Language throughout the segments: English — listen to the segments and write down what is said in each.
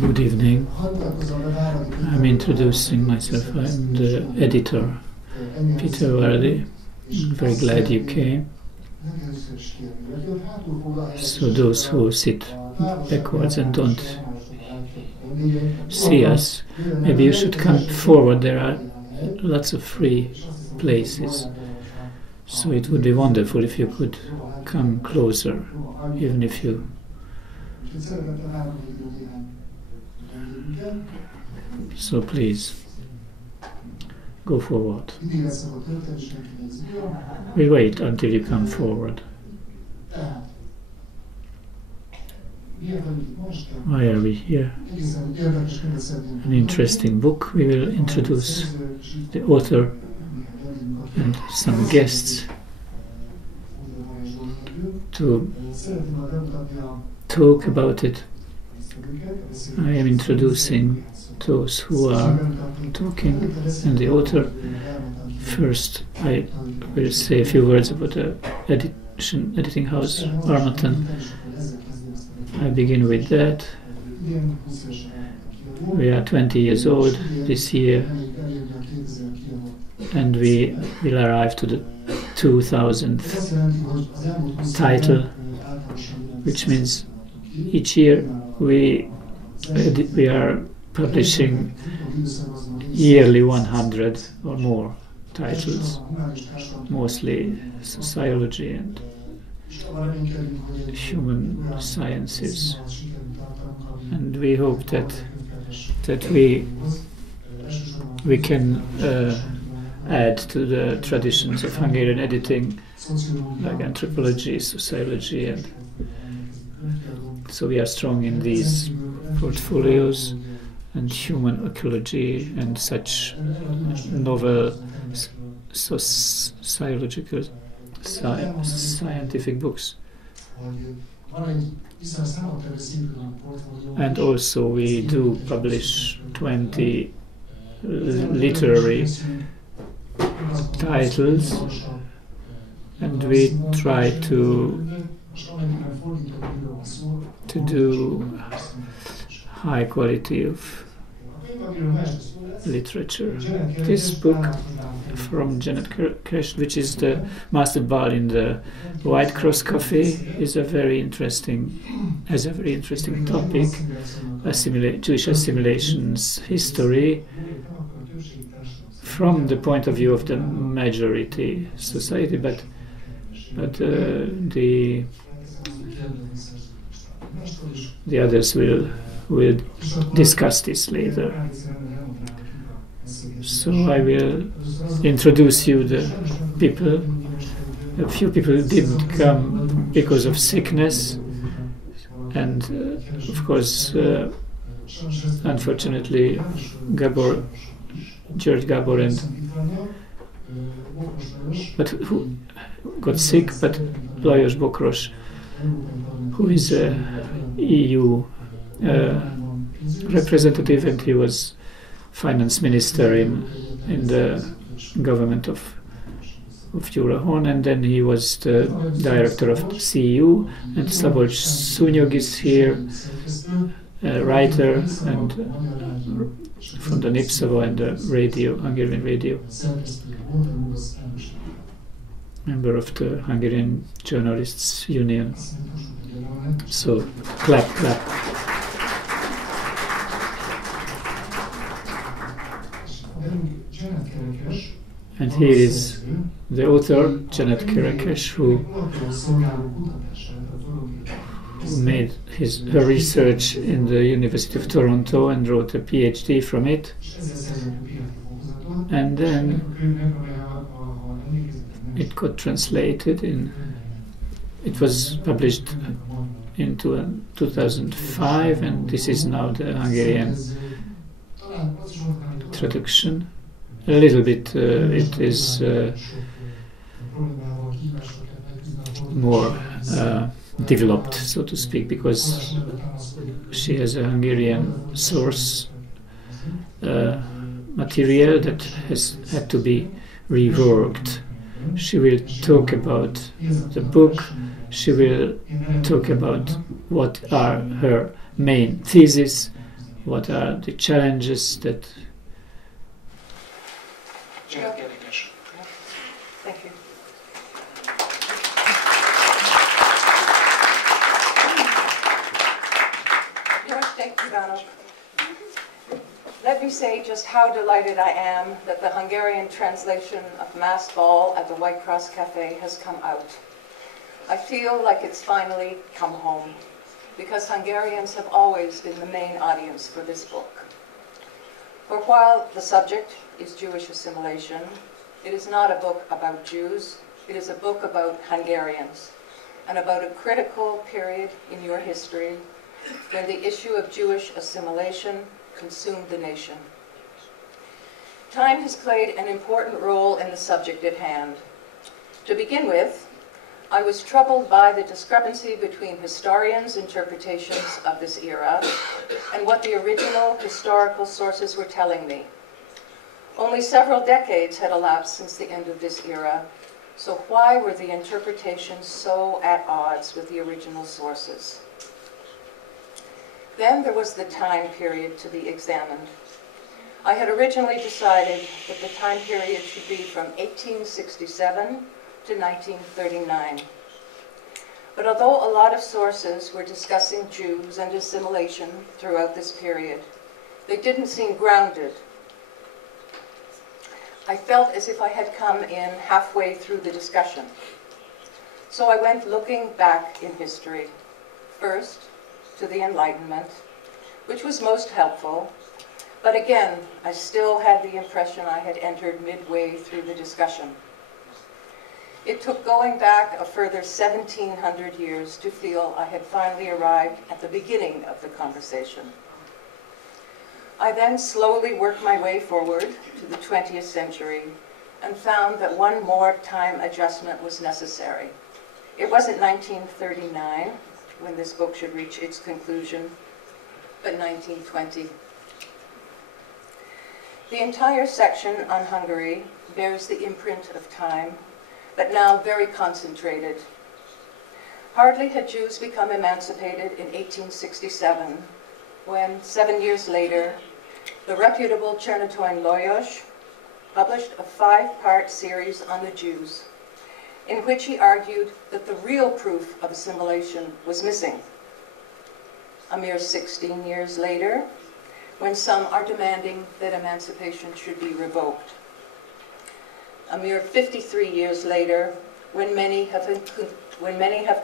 Good evening. I'm introducing myself. I'm the editor, Peter Vardy. I'm very glad you came. So those who sit backwards and don't see us, maybe you should come forward. There are lots of free places. So it would be wonderful if you could come closer, even if you... So please, go forward. We wait until you come forward. Why are we here? An interesting book. We will introduce the author and some guests to talk about it. I am introducing those who are talking and the author. First, I will say a few words about the editing house, Armaton. I begin with that. We are 20 years old this year, and we will arrive to the 2000th title, which means each year we are publishing yearly 100 or more titles, mostly sociology and human sciences, and we hope that we can add to the traditions of Hungarian editing, like anthropology, sociology, and so we are strong in these portfolios, and human ecology and such novel sociological scientific books. And also we do publish 20 literary titles, and we try to do high quality of literature. This book from Kerekes, which is the master ball in the White Cross Café, is a very interesting topic. Jewish assimilation's history from the point of view of the majority society, but the others will discuss this later. So I will introduce you the people. A few people didn't come because of sickness, and of course, unfortunately, George Gabor, but who got sick, but Lajos Bokros, who is a EU representative, and he was finance minister in the government of Gyulahon, and then he was the director of CEU, and Szabolcs Szúnyog is here, a writer and from the Népszava and the radio, Hungarian radio, member of the Hungarian Journalists Union. So clap, clap. And here is the author, Kerekes, who made her research in the University of Toronto and wrote a PhD from it. And then it got translated it was published in 2005, and this is now the Hungarian traduction. A little bit it is more developed, so to speak, because she has a Hungarian source material that has had to be reworked. She will talk about the book. She will talk about what are her main theses what are the challenges that... Kerekes. Thank you. Thank you, Ádám. Let me say just how delighted I am that the Hungarian translation of Mass Ball at the White Cross Café has come out. I feel like it's finally come home, because Hungarians have always been the main audience for this book. For while the subject is Jewish assimilation, it is not a book about Jews, it is a book about Hungarians, and about a critical period in your history when the issue of Jewish assimilation consumed the nation. Time has played an important role in the subject at hand. To begin with, I was troubled by the discrepancy between historians' interpretations of this era and what the original historical sources were telling me. Only several decades had elapsed since the end of this era, so why were the interpretations so at odds with the original sources? Then there was the time period to be examined. I had originally decided that the time period should be from 1867 to 1939. But although a lot of sources were discussing Jews and assimilation throughout this period, they didn't seem grounded. I felt as if I had come in halfway through the discussion. So I went looking back in history, first to the Enlightenment, which was most helpful, but again, I still had the impression I had entered midway through the discussion. It took going back a further 1700 years to feel I had finally arrived at the beginning of the conversation. I then slowly worked my way forward to the 20th century and found that one more time adjustment was necessary. It wasn't 1939 when this book should reach its conclusion, but 1920. The entire section on Hungary bears the imprint of time, but now very concentrated. Hardly had Jews become emancipated in 1867, when 7 years later, the reputable Csillag Lajos published a 5-part series on the Jews, in which he argued that the real proof of assimilation was missing. A mere 16 years later, when some are demanding that emancipation should be revoked. A mere 53 years later, when many have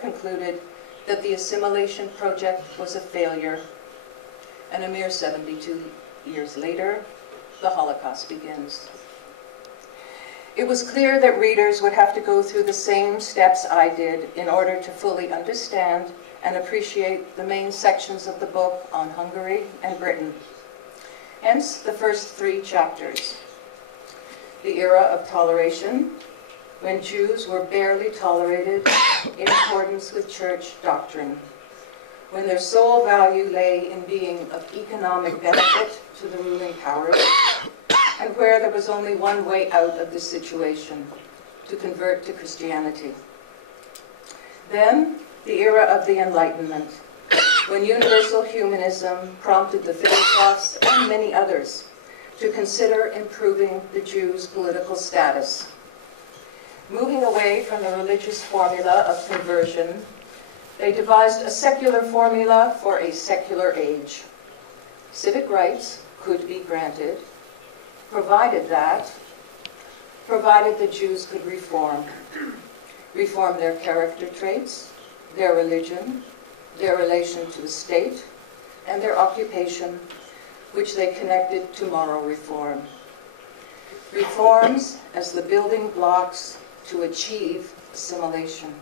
concluded that the assimilation project was a failure. And a mere 72 years later, the Holocaust begins. It was clear that readers would have to go through the same steps I did in order to fully understand and appreciate the main sections of the book on Hungary and Britain. Hence, the first 3 chapters. The era of toleration, when Jews were barely tolerated in accordance with church doctrine, when their sole value lay in being of economic benefit to the ruling powers, and where there was only one way out of this situation, to convert to Christianity. Then, the era of the Enlightenment, when universal humanism prompted the philosophes and many others to consider improving the Jews' political status. Moving away from the religious formula of conversion, they devised a secular formula for a secular age. Civic rights could be granted, provided the Jews could reform their character traits, their religion, their relation to the state, and their occupation, which they connected to moral reform. Reforms as the building blocks to achieve assimilation.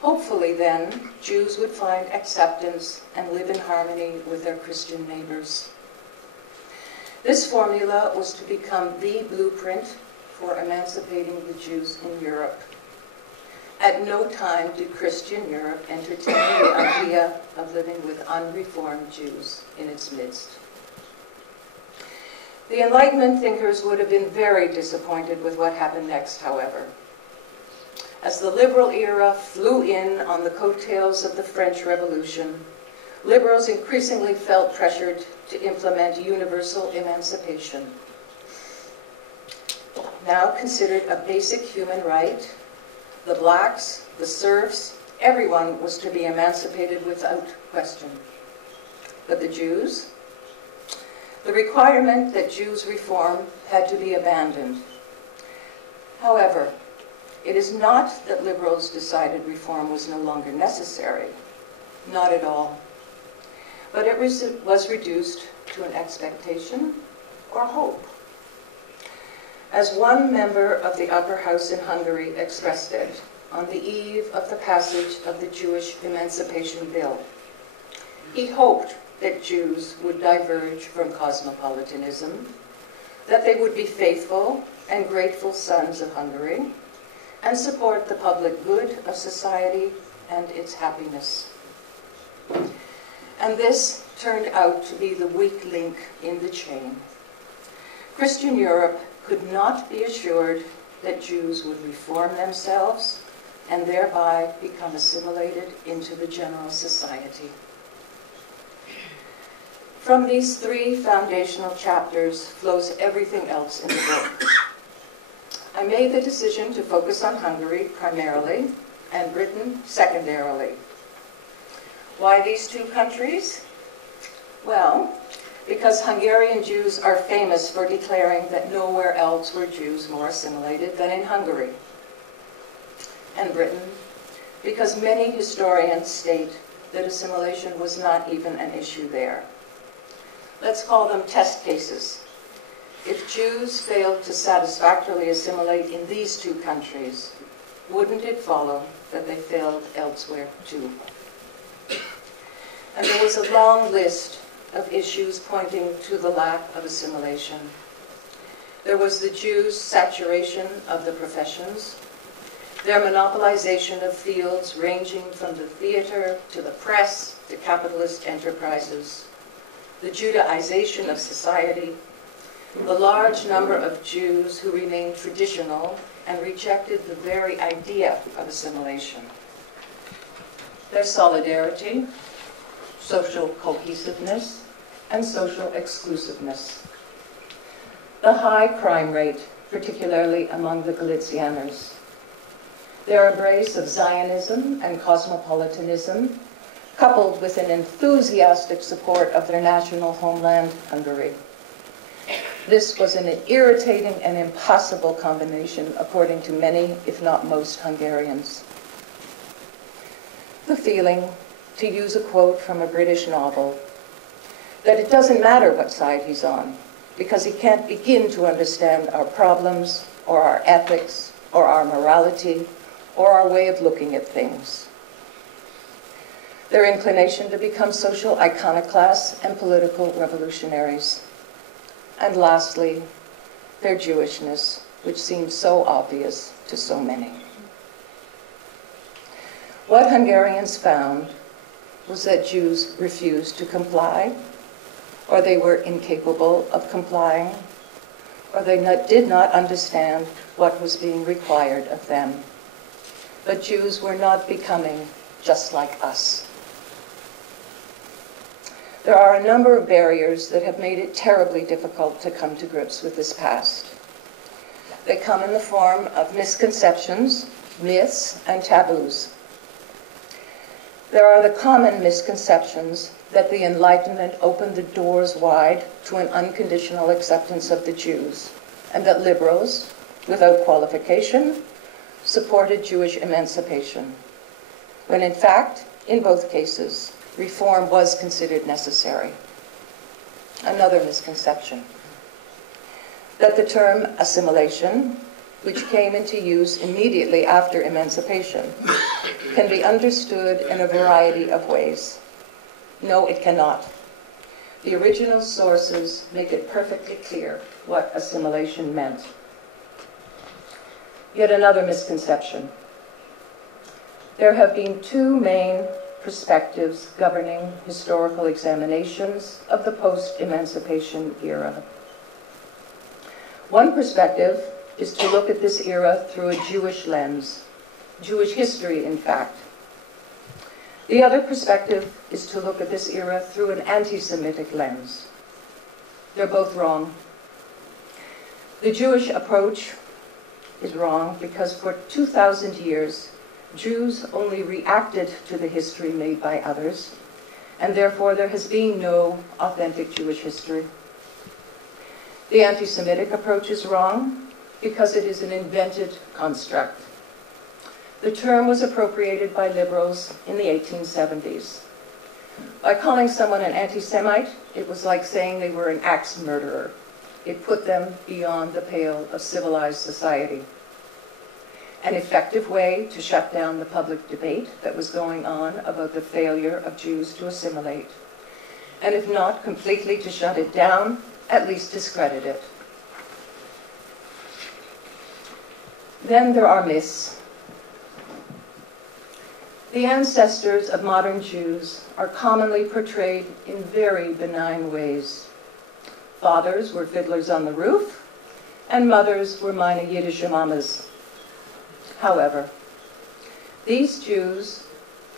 Hopefully then, Jews would find acceptance and live in harmony with their Christian neighbors. This formula was to become the blueprint for emancipating the Jews in Europe. At no time did Christian Europe entertain the idea of living with unreformed Jews in its midst. The Enlightenment thinkers would have been very disappointed with what happened next, however. As the liberal era flew in on the coattails of the French Revolution, liberals increasingly felt pressured to implement universal emancipation. Now considered a basic human right, the blacks, the serfs, everyone was to be emancipated without question. But the Jews? The requirement that Jews reform had to be abandoned. However, it is not that liberals decided reform was no longer necessary. Not at all. But it was reduced to an expectation or hope. As one member of the upper house in Hungary expressed it on the eve of the passage of the Jewish Emancipation Bill, he hoped that Jews would diverge from cosmopolitanism, that they would be faithful and grateful sons of Hungary, and support the public good of society and its happiness. And this turned out to be the weak link in the chain. Christian Europe could not be assured that Jews would reform themselves and thereby become assimilated into the general society. From these three foundational chapters flows everything else in the book. I made the decision to focus on Hungary primarily and Britain secondarily. Why these two countries? Well, because Hungarian Jews are famous for declaring that nowhere else were Jews more assimilated than in Hungary. And Britain, because many historians state that assimilation was not even an issue there. Let's call them test cases. If Jews failed to satisfactorily assimilate in these two countries, wouldn't it follow that they failed elsewhere too? And there was a long list of issues pointing to the lack of assimilation. There was the Jews' saturation of the professions, their monopolization of fields ranging from the theater to the press to capitalist enterprises, the Judaization of society, the large number of Jews who remained traditional and rejected the very idea of assimilation, their solidarity, social cohesiveness, and social exclusiveness. The high crime rate, particularly among the Galicianers. Their embrace of Zionism and cosmopolitanism, coupled with an enthusiastic support of their national homeland, Hungary. This was an irritating and impossible combination, according to many, if not most, Hungarians. The feeling, to use a quote from a British novel, that it doesn't matter what side he's on, because he can't begin to understand our problems, or our ethics, or our morality, or our way of looking at things. Their inclination to become social iconoclasts and political revolutionaries. And lastly, their Jewishness, which seemed so obvious to so many. What Hungarians found was that Jews refused to comply, or they were incapable of complying, or they did not understand what was being required of them. But Jews were not becoming just like us. There are a number of barriers that have made it terribly difficult to come to grips with this past. They come in the form of misconceptions, myths, and taboos. There are the common misconceptions that the Enlightenment opened the doors wide to an unconditional acceptance of the Jews, and that liberals, without qualification, supported Jewish emancipation, when in fact, in both cases, reform was considered necessary. Another misconception, that the term assimilation, which came into use immediately after emancipation, can be understood in a variety of ways. No, it cannot. The original sources make it perfectly clear what assimilation meant. Yet another misconception. There have been two main perspectives governing historical examinations of the post-emancipation era. One perspective is to look at this era through a Jewish lens, Jewish history, in fact. The other perspective is to look at this era through an anti-Semitic lens. They're both wrong. The Jewish approach is wrong because for 2,000 years, Jews only reacted to the history made by others, and therefore there has been no authentic Jewish history. The anti-Semitic approach is wrong because it is an invented construct. The term was appropriated by liberals in the 1870s. By calling someone an anti-Semite, it was like saying they were an axe murderer. It put them beyond the pale of civilized society. An effective way to shut down the public debate that was going on about the failure of Jews to assimilate. And if not completely to shut it down, at least discredit it. Then there are myths. The ancestors of modern Jews are commonly portrayed in very benign ways. Fathers were fiddlers on the roof, and mothers were meine Yiddische Mamas. However, these Jews,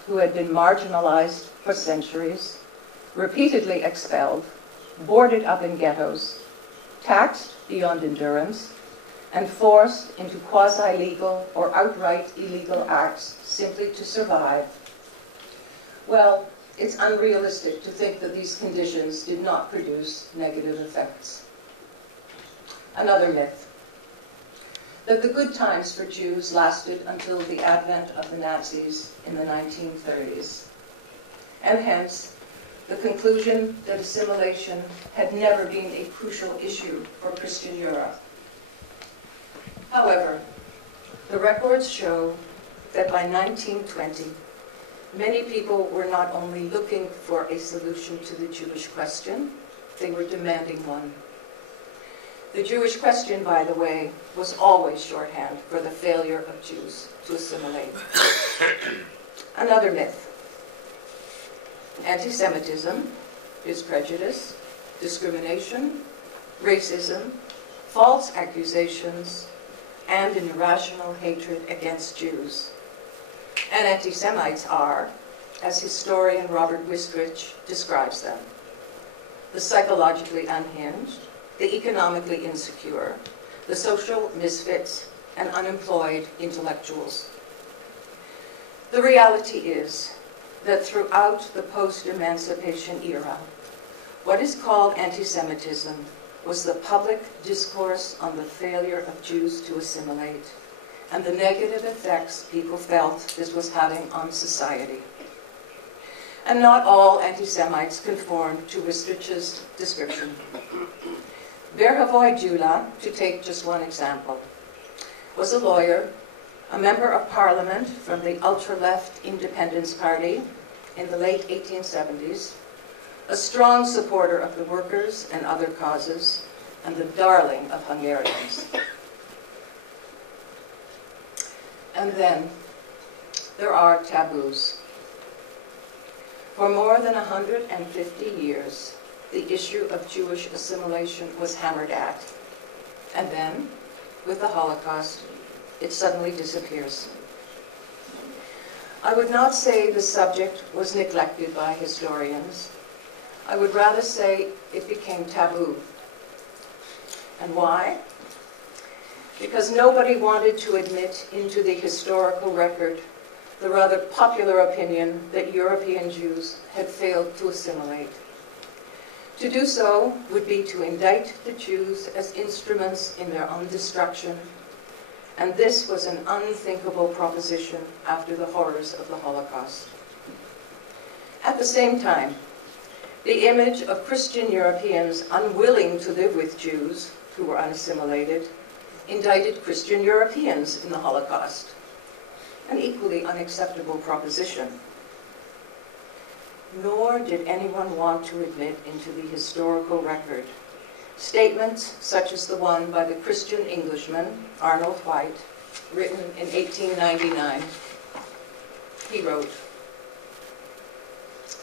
who had been marginalized for centuries, repeatedly expelled, boarded up in ghettos, taxed beyond endurance, and forced into quasi-legal or outright illegal acts simply to survive. Well, it's unrealistic to think that these conditions did not produce negative effects. Another myth, that the good times for Jews lasted until the advent of the Nazis in the 1930s, and hence the conclusion that assimilation had never been a crucial issue for Christian Europe. However, the records show that by 1920, many people were not only looking for a solution to the Jewish question, they were demanding one. The Jewish question, by the way, was always shorthand for the failure of Jews to assimilate. Another myth. Anti-Semitism is prejudice, discrimination, racism, false accusations, and an irrational hatred against Jews. And anti-Semites are, as historian Robert Wistrich describes them, the psychologically unhinged, the economically insecure, the social misfits, and unemployed intellectuals. The reality is that throughout the post-emancipation era, what is called anti-Semitism was the public discourse on the failure of Jews to assimilate and the negative effects people felt this was having on society. And not all anti-Semites conformed to Wistrich's description. Berhavoy Jula, to take just one example, was a lawyer, a member of parliament from the ultra-left Independence Party in the late 1870s, a strong supporter of the workers and other causes, and the darling of Hungarians. And then there are taboos. For more than 150 years, the issue of Jewish assimilation was hammered at. And then, with the Holocaust, it suddenly disappears. I would not say the subject was neglected by historians. I would rather say it became taboo. And why? Because nobody wanted to admit into the historical record the rather popular opinion that European Jews had failed to assimilate. To do so would be to indict the Jews as instruments in their own destruction, and this was an unthinkable proposition after the horrors of the Holocaust. At the same time, the image of Christian Europeans unwilling to live with Jews who were unassimilated indicted Christian Europeans in the Holocaust, an equally unacceptable proposition. Nor did anyone want to admit into the historical record statements such as the one by the Christian Englishman, Arnold White, written in 1899. He wrote,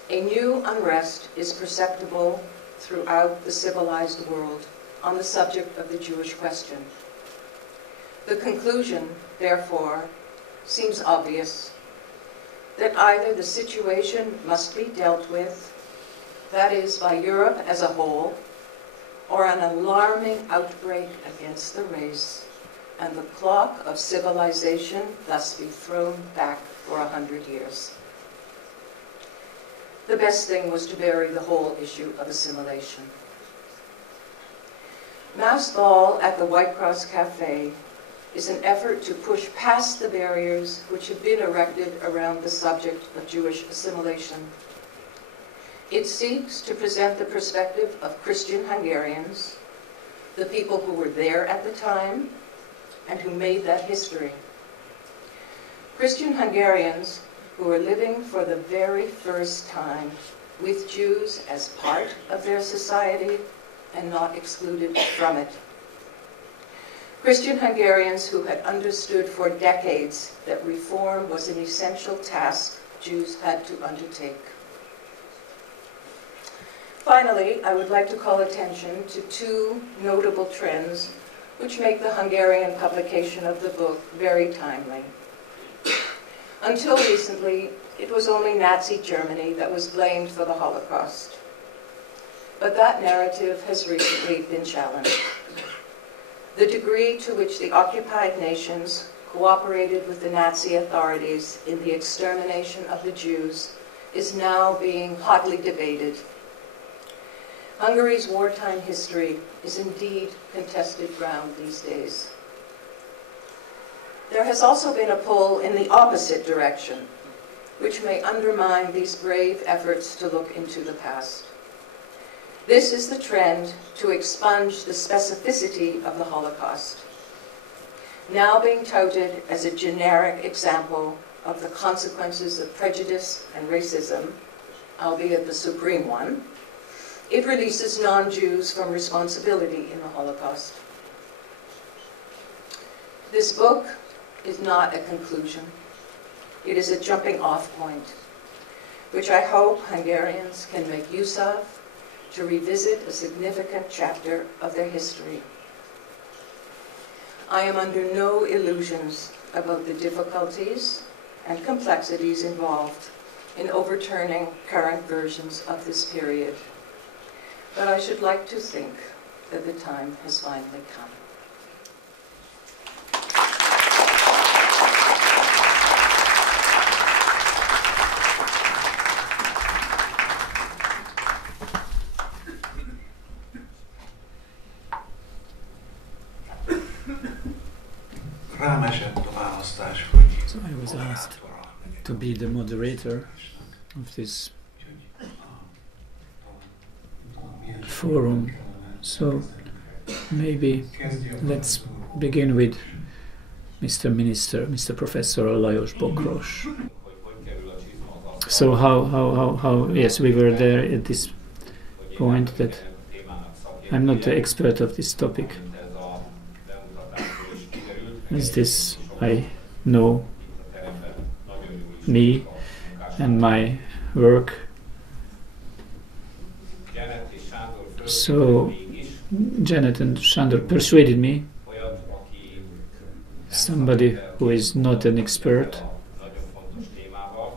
"A new unrest is perceptible throughout the civilized world on the subject of the Jewish question. The conclusion, therefore, seems obvious. that either the situation must be dealt with, that is, by Europe as a whole, or an alarming outbreak against the race, and the clock of civilization thus be thrown back for 100 years. The best thing was to bury the whole issue of assimilation. Mass Ball at the White Cross Café is an effort to push past the barriers which have been erected around the subject of Jewish assimilation. It seeks to present the perspective of Christian Hungarians, the people who were there at the time and who made that history. Christian Hungarians who are living for the very first time with Jews as part of their society and not excluded from it. Christian Hungarians who had understood for decades that reform was an essential task Jews had to undertake. Finally, I would like to call attention to two notable trends which make the Hungarian publication of the book very timely. Until recently, it was only Nazi Germany that was blamed for the Holocaust. But that narrative has recently been challenged. The degree to which the occupied nations cooperated with the Nazi authorities in the extermination of the Jews is now being hotly debated. Hungary's wartime history is indeed contested ground these days. There has also been a pull in the opposite direction, which may undermine these brave efforts to look into the past. This is the trend to expunge the specificity of the Holocaust, now being touted as a generic example of the consequences of prejudice and racism, albeit the supreme one. It releases non-Jews from responsibility in the Holocaust. This book is not a conclusion. It is a jumping-off point, which I hope Hungarians can make use of to revisit a significant chapter of their history. I am under no illusions about the difficulties and complexities involved in overturning current versions of this period. But I should like to think that the time has finally come. So I was asked to be the moderator of this forum. So maybe let's begin with Mr. Minister, Mr. Professor Lajos Bokros. So how, yes, we were there at this point that I'm not the expert of this topic. As this, I know me and my work. So Janet and Sándor persuaded me, somebody who is not an expert,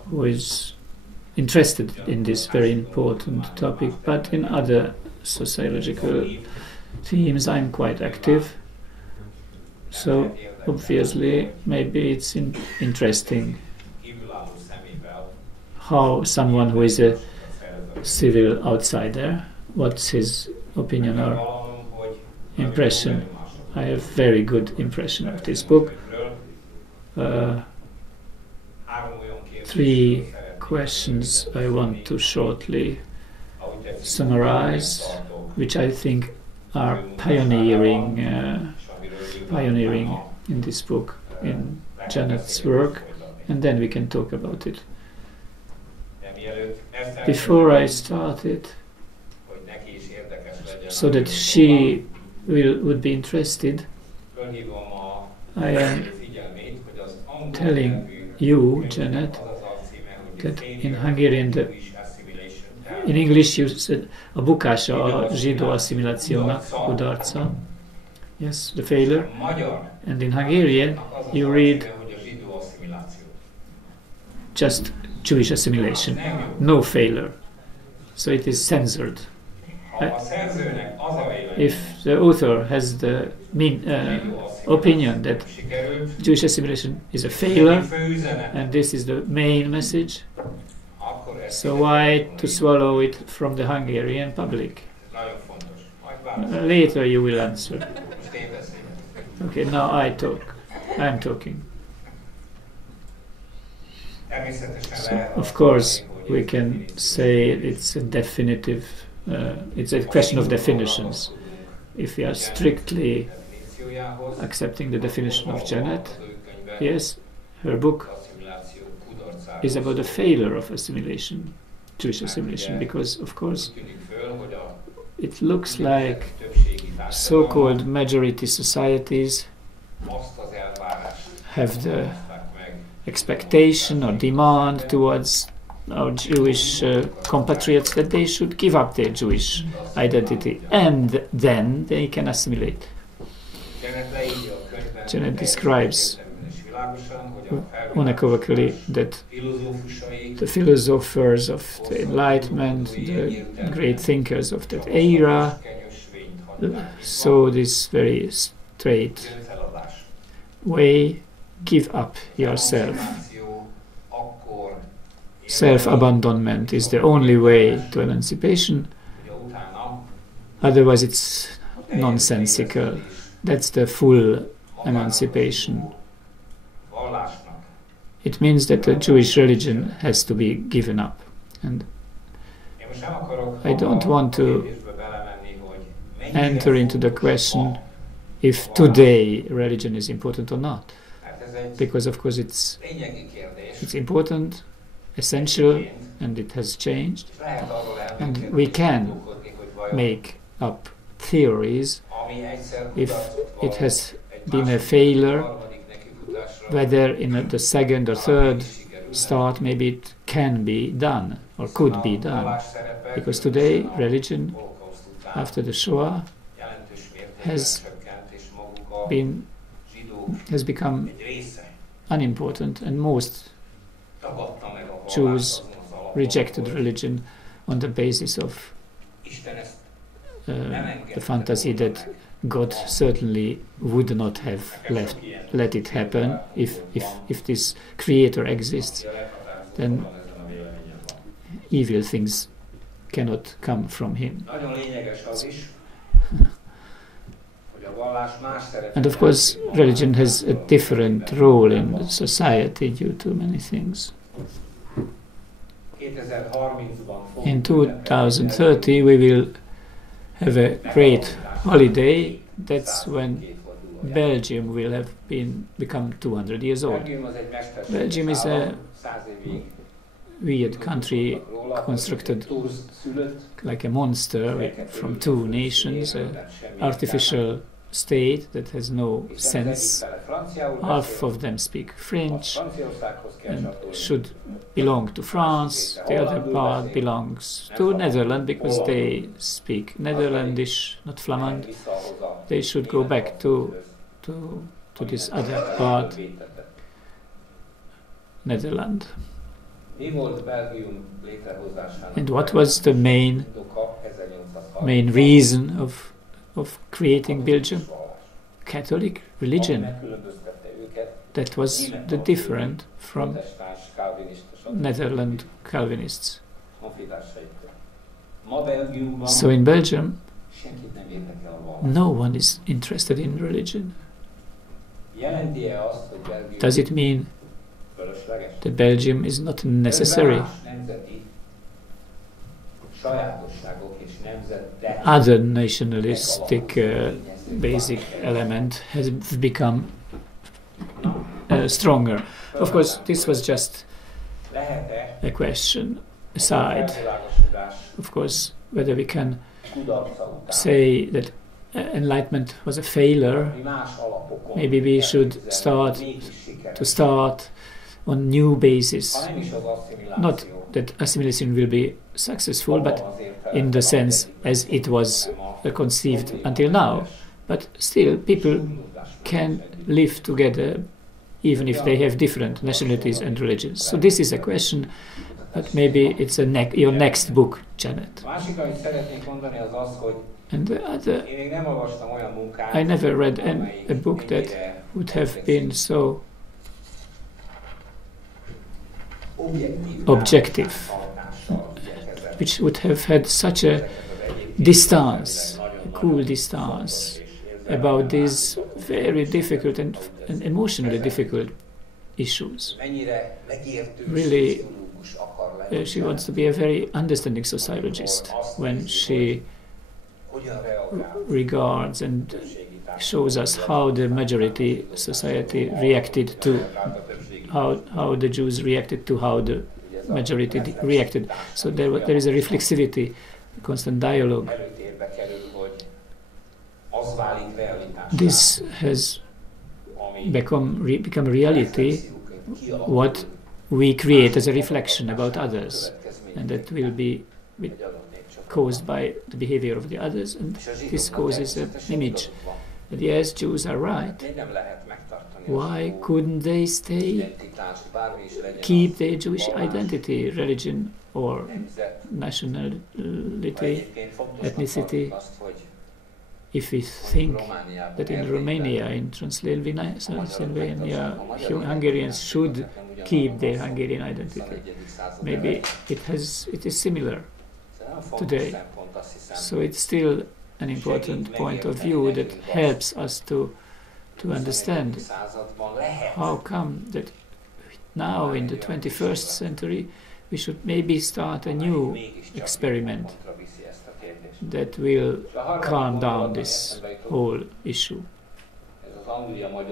who is interested in this very important topic, but in other sociological themes I'm quite active. So obviously maybe it's interesting how someone who is a civil outsider, what's his opinion or impression. I have very good impression of this book. 3 questions I want to shortly summarize, which I think are pioneering in this book, in Janet's work, and then we can talk about it. Before I started, so that she would be interested, I am telling you, Janet, that in Hungarian, in English you said a bukása a zsidó asszimilációnak, kudarca. Yes, the failure. And in Hungarian you read just Jewish assimilation, no failure. So it is censored. If the author has the opinion that Jewish assimilation is a failure, and this is the main message, so why to swallow it from the Hungarian public? Later you will answer. Okay, now I am talking. So, of course, we can say it's a definitive, it's a question of definitions. If we are strictly accepting the definition of Janet, yes, her book is about the failure of assimilation, Jewish assimilation, because, of course, it looks like so-called majority societies have the expectation or demand towards our Jewish compatriots that they should give up their Jewish identity and then they can assimilate. Janet describes unequivocally that the philosophers of the Enlightenment, the great thinkers of that era, saw this very straight way: give up yourself. Self-abandonment is the only way to emancipation, otherwise it's nonsensical. That's the full emancipation. It means that the Jewish religion has to be given up. And I don't want to enter into the question if today religion is important or not, because of course it's important, essential, and it has changed, and we can make up theories if it has been a failure, whether in the second or third start maybe it can be done or could be done, because today religion after the Shoah has become unimportant, and most Jews rejected religion on the basis of the fantasy that God certainly would not have let it happen. If this creator exists, then evil things cannot come from him. And of course, religion has a different role in society due to many things. In 2030, we will have a great holiday. That's when Belgium will have become 200 years old. Belgium is a weird country constructed like a monster from two nations, an artificial state that has no sense. Half of them speak French and should belong to France. The other part belongs to Netherlands because they speak Netherlandish, not Flamand. They should go back to this other part, Netherlands. And what was the main reason of creating Belgium? Catholic religion. That was the different from Netherlands Calvinists. So in Belgium, no one is interested in religion. Does it mean that Belgium is not necessary? Other nationalistic basic element has become stronger. Of course, this was just a question aside. Of course, whether we can say that Enlightenment was a failure, maybe we should start on new basis. Not that assimilation will be successful, but in the sense as it was conceived until now. But still, people can live together even if they have different nationalities and religions. So this is a question, but maybe it's your next book, Janet. And the other, I never read a book that would have been so objective, which would have had such a distance, a cool distance about these very difficult and emotionally difficult issues. Really, she wants to be a very understanding sociologist when she regards and shows us how the majority society reacted to, how the Jews reacted to how the majority reacted. So there is a reflexivity, a constant dialogue. This has become reality, what we create as a reflection about others, and that will be caused by the behavior of the others, and this causes an image that yes, Jews are right. Why couldn't they keep their Jewish identity, religion or nationality, ethnicity? If we think that in Romania, in Transylvania, Hungarians should keep their Hungarian identity, maybe it is similar today. So it's still an important point of view that helps us to understand how come that now in the 21st century we should maybe start a new experiment that will calm down this whole issue,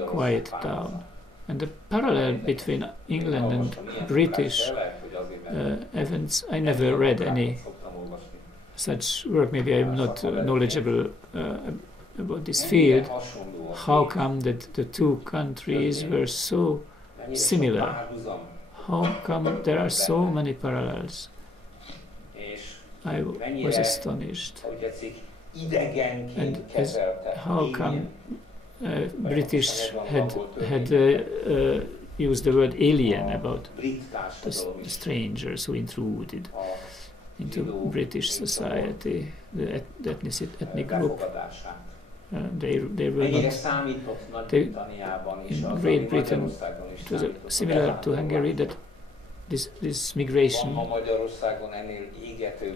quiet down. And the parallel between England and British events, I never read any such work, maybe I'm not knowledgeable about this field. How come that the two countries were so similar? How come there are so many parallels? I was astonished. And how come British had used the word alien about the strangers who intruded into British society, the ethnic group. They were not. In Great Britain, it was similar to Hungary that this migration.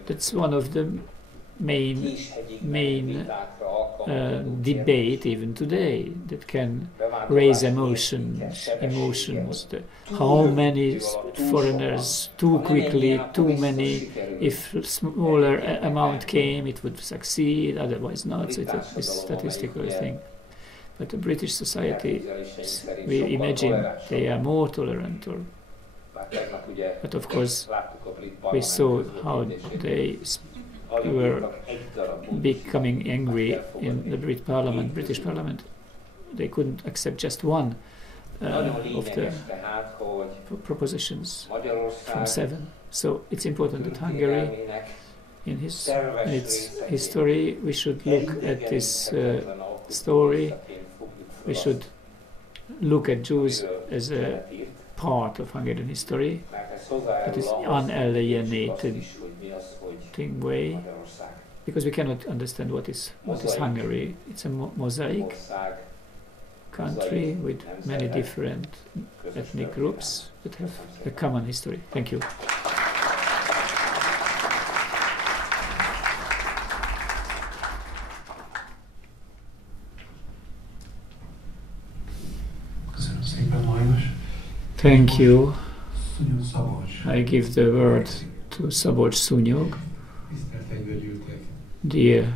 That's one of the main debate even today that can raise emotions. How many foreigners too quickly, too many? If smaller amount came, it would succeed. Otherwise not. So it's a statistical thing. But the British society, we imagine they are more tolerant. But of course, we saw how they were becoming angry in the British Parliament. They couldn't accept just one of the propositions from 7. So it's important that Hungary, in its history, we should look at this story. We should look at Jews as a part of Hungarian history that is unalienated way, because we cannot understand what is Hungary. It's a mosaic country with many different ethnic groups that have a common history. Thank you. Thank you. I give the word to Szabolcs Szúnyog. Dear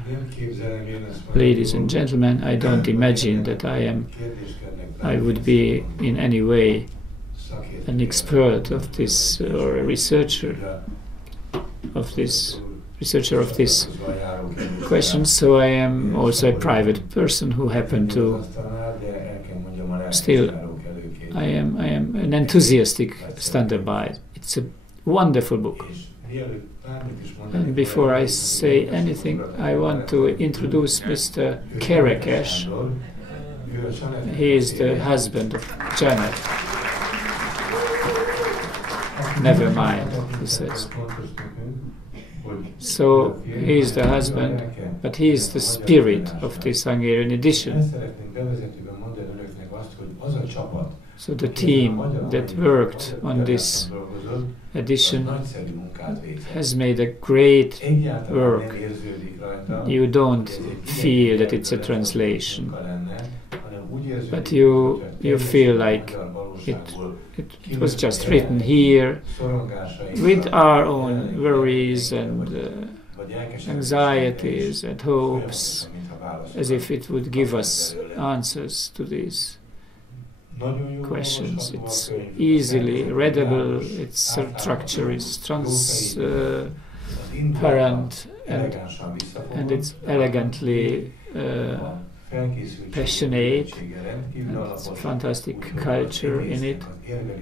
ladies and gentlemen, I don't imagine that I would be in any way an expert of this or a researcher of this question, so I am also a private person who happened to still I am an enthusiastic stander by it. It's a wonderful book. And before I say anything, I want to introduce Mr. Kerekes, He is the husband of Janet. Never mind, he says. So he is the husband, but he is the spirit of this Hungarian edition. So the team that worked on this edition has made a great work. You don't feel that it's a translation, but you feel like it was just written here with our own worries and anxieties and hopes, as if it would give us answers to these questions. It's easily readable, its structure is transparent, and it's elegantly passionate, and it's fantastic culture in it.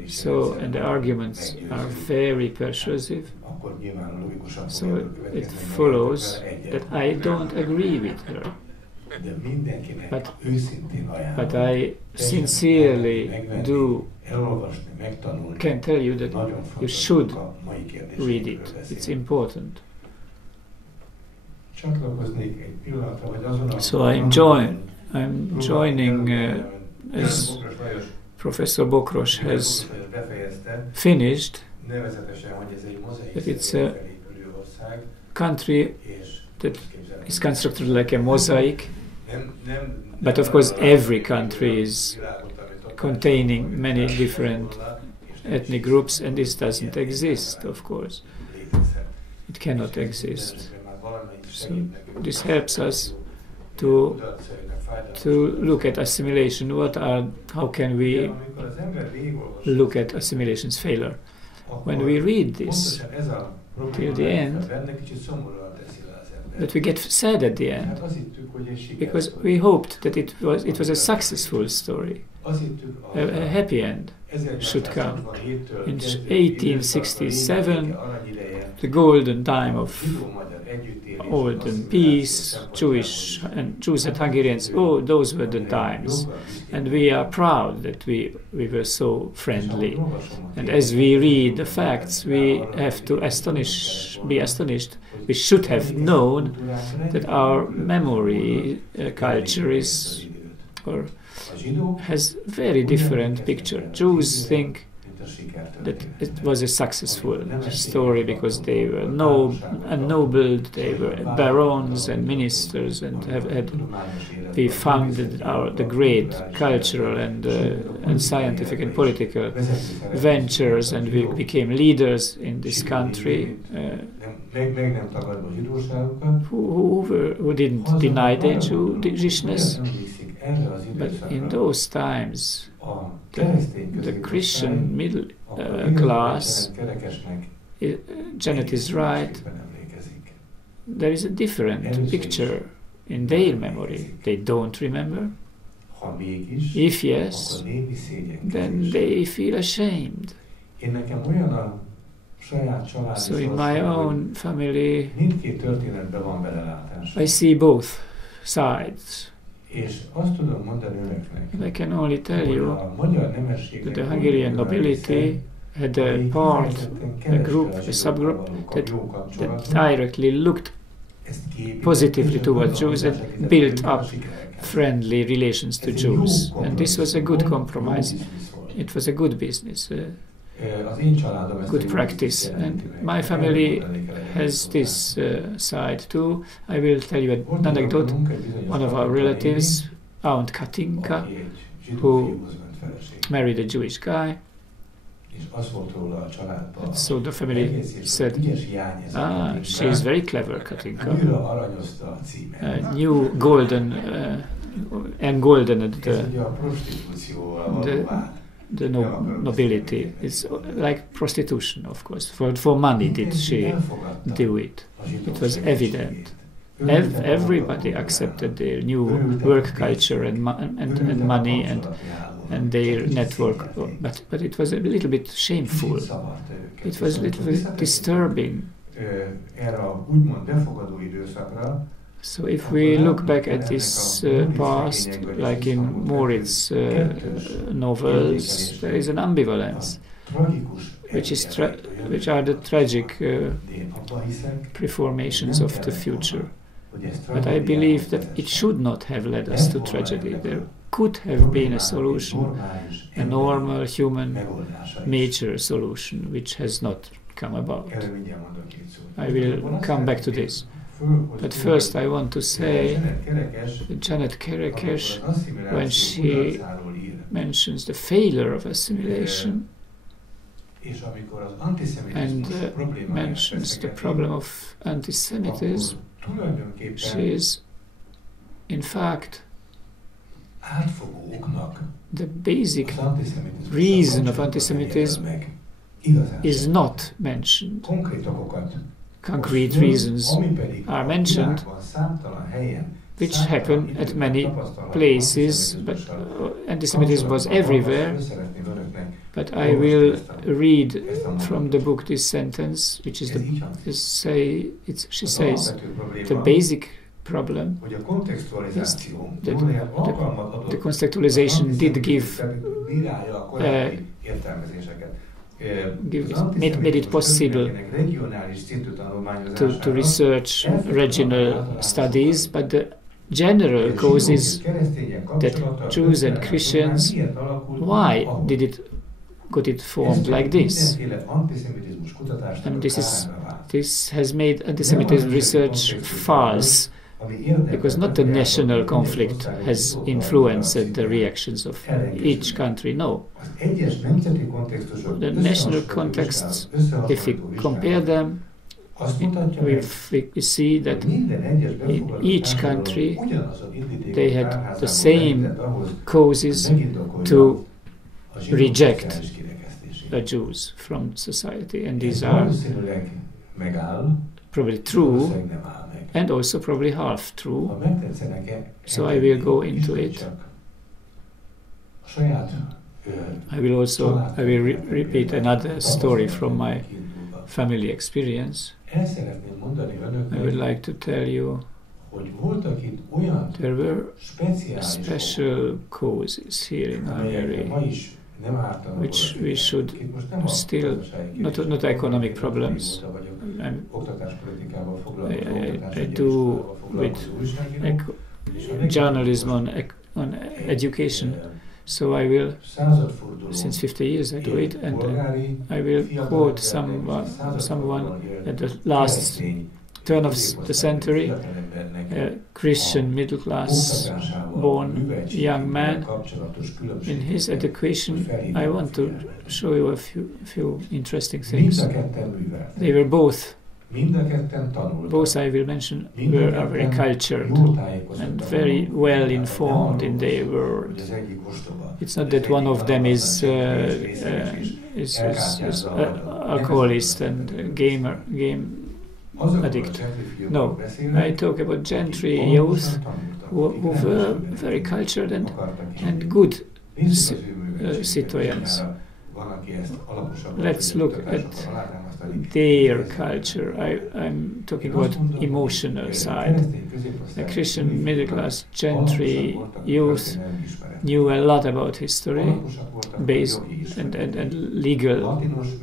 So, and the arguments are very persuasive. So it follows that I don't agree with her. But I sincerely can tell you that you should read it. It's important. So I'm joining as Professor Bokros has finished, that it's a country that is constructed like a mosaic. But of course every country is containing many different ethnic groups, and this doesn't exist, of course. It cannot exist. So this helps us to look at assimilation. How can we look at assimilation's failure? When we read this till the end, that we get sad at the end, because we hoped that it was a successful story, a happy end should come. In 1867, the golden time of olden peace, Jews and Hungarians, those were the times, and we are proud that we were so friendly. And as we read the facts, we have to be astonished. We should have known that our memory culture has very different picture. Jews think that it was a successful story because they were ennobled, they were barons and ministers, and we founded the great cultural and scientific and political ventures, and we became leaders in this country who didn't deny their Jewishness. But in those times, the Christian middle class, Janet is right, there is a different picture in their memory. They don't remember. If yes, then they feel ashamed. So in my own family, I see both sides. And I can only tell you that the Hungarian nobility had a group, a subgroup that directly looked positively towards Jews and built up friendly relations to Jews. And this was a good compromise. It was a good business, good practice. And my family has this side too. I will tell you an anecdote. One of our relatives, Aunt Katinka, who married a Jewish guy. And so the family said, she is very clever, Katinka. New golden, engoldened the nobility. It's like prostitution, of course. For money did she do it. It was evident. Everybody accepted their new work culture and money and their network, but it was a little bit shameful. It was a little bit disturbing. So if we look back at this past, like in Moritz's novels, there is an ambivalence, which are the tragic preformations of the future. But I believe that it should not have led us to tragedy. There could have been a solution, a normal human nature solution, which has not come about. I will come back to this. But first I want to say that Janet Kerekes, when she mentions the failure of assimilation and mentions the problem of anti-Semitism, she is, in fact, the basic reason of anti-Semitism is not mentioned. Concrete reasons are mentioned, which happen at many places, but anti-Semitism was everywhere. But I will read from the book this sentence, which is she says, the basic problem is that the contextualization did made it possible to research regional studies, but the general cause is that Jews and Christians, why got it formed like this? And this has made anti-Semitism research false, because not the national conflict has influenced the reactions of each country, no. The national contexts, if we compare them, we see that in each country they had the same causes to reject the Jews from society, and these are probably true and also probably half true. So I will go into it. I will repeat another story from my family experience. I would like to tell you there were special causes here in Hungary, which we should still, not economic problems. I do with journalism on education, so I will, since 50 years I do it, and I will quote someone at the last turn of the century, a Christian middle-class born young man. In his education, I want to show you a few interesting things. They were both I will mention, are very cultured and very well informed in their world. It's not that one of them is alcoholist and game addict. No, I talk about gentry youth who were very cultured and good citoyens. Let's look at their culture. I'm talking about emotional side. The Christian middle-class gentry youth knew a lot about history, based and legal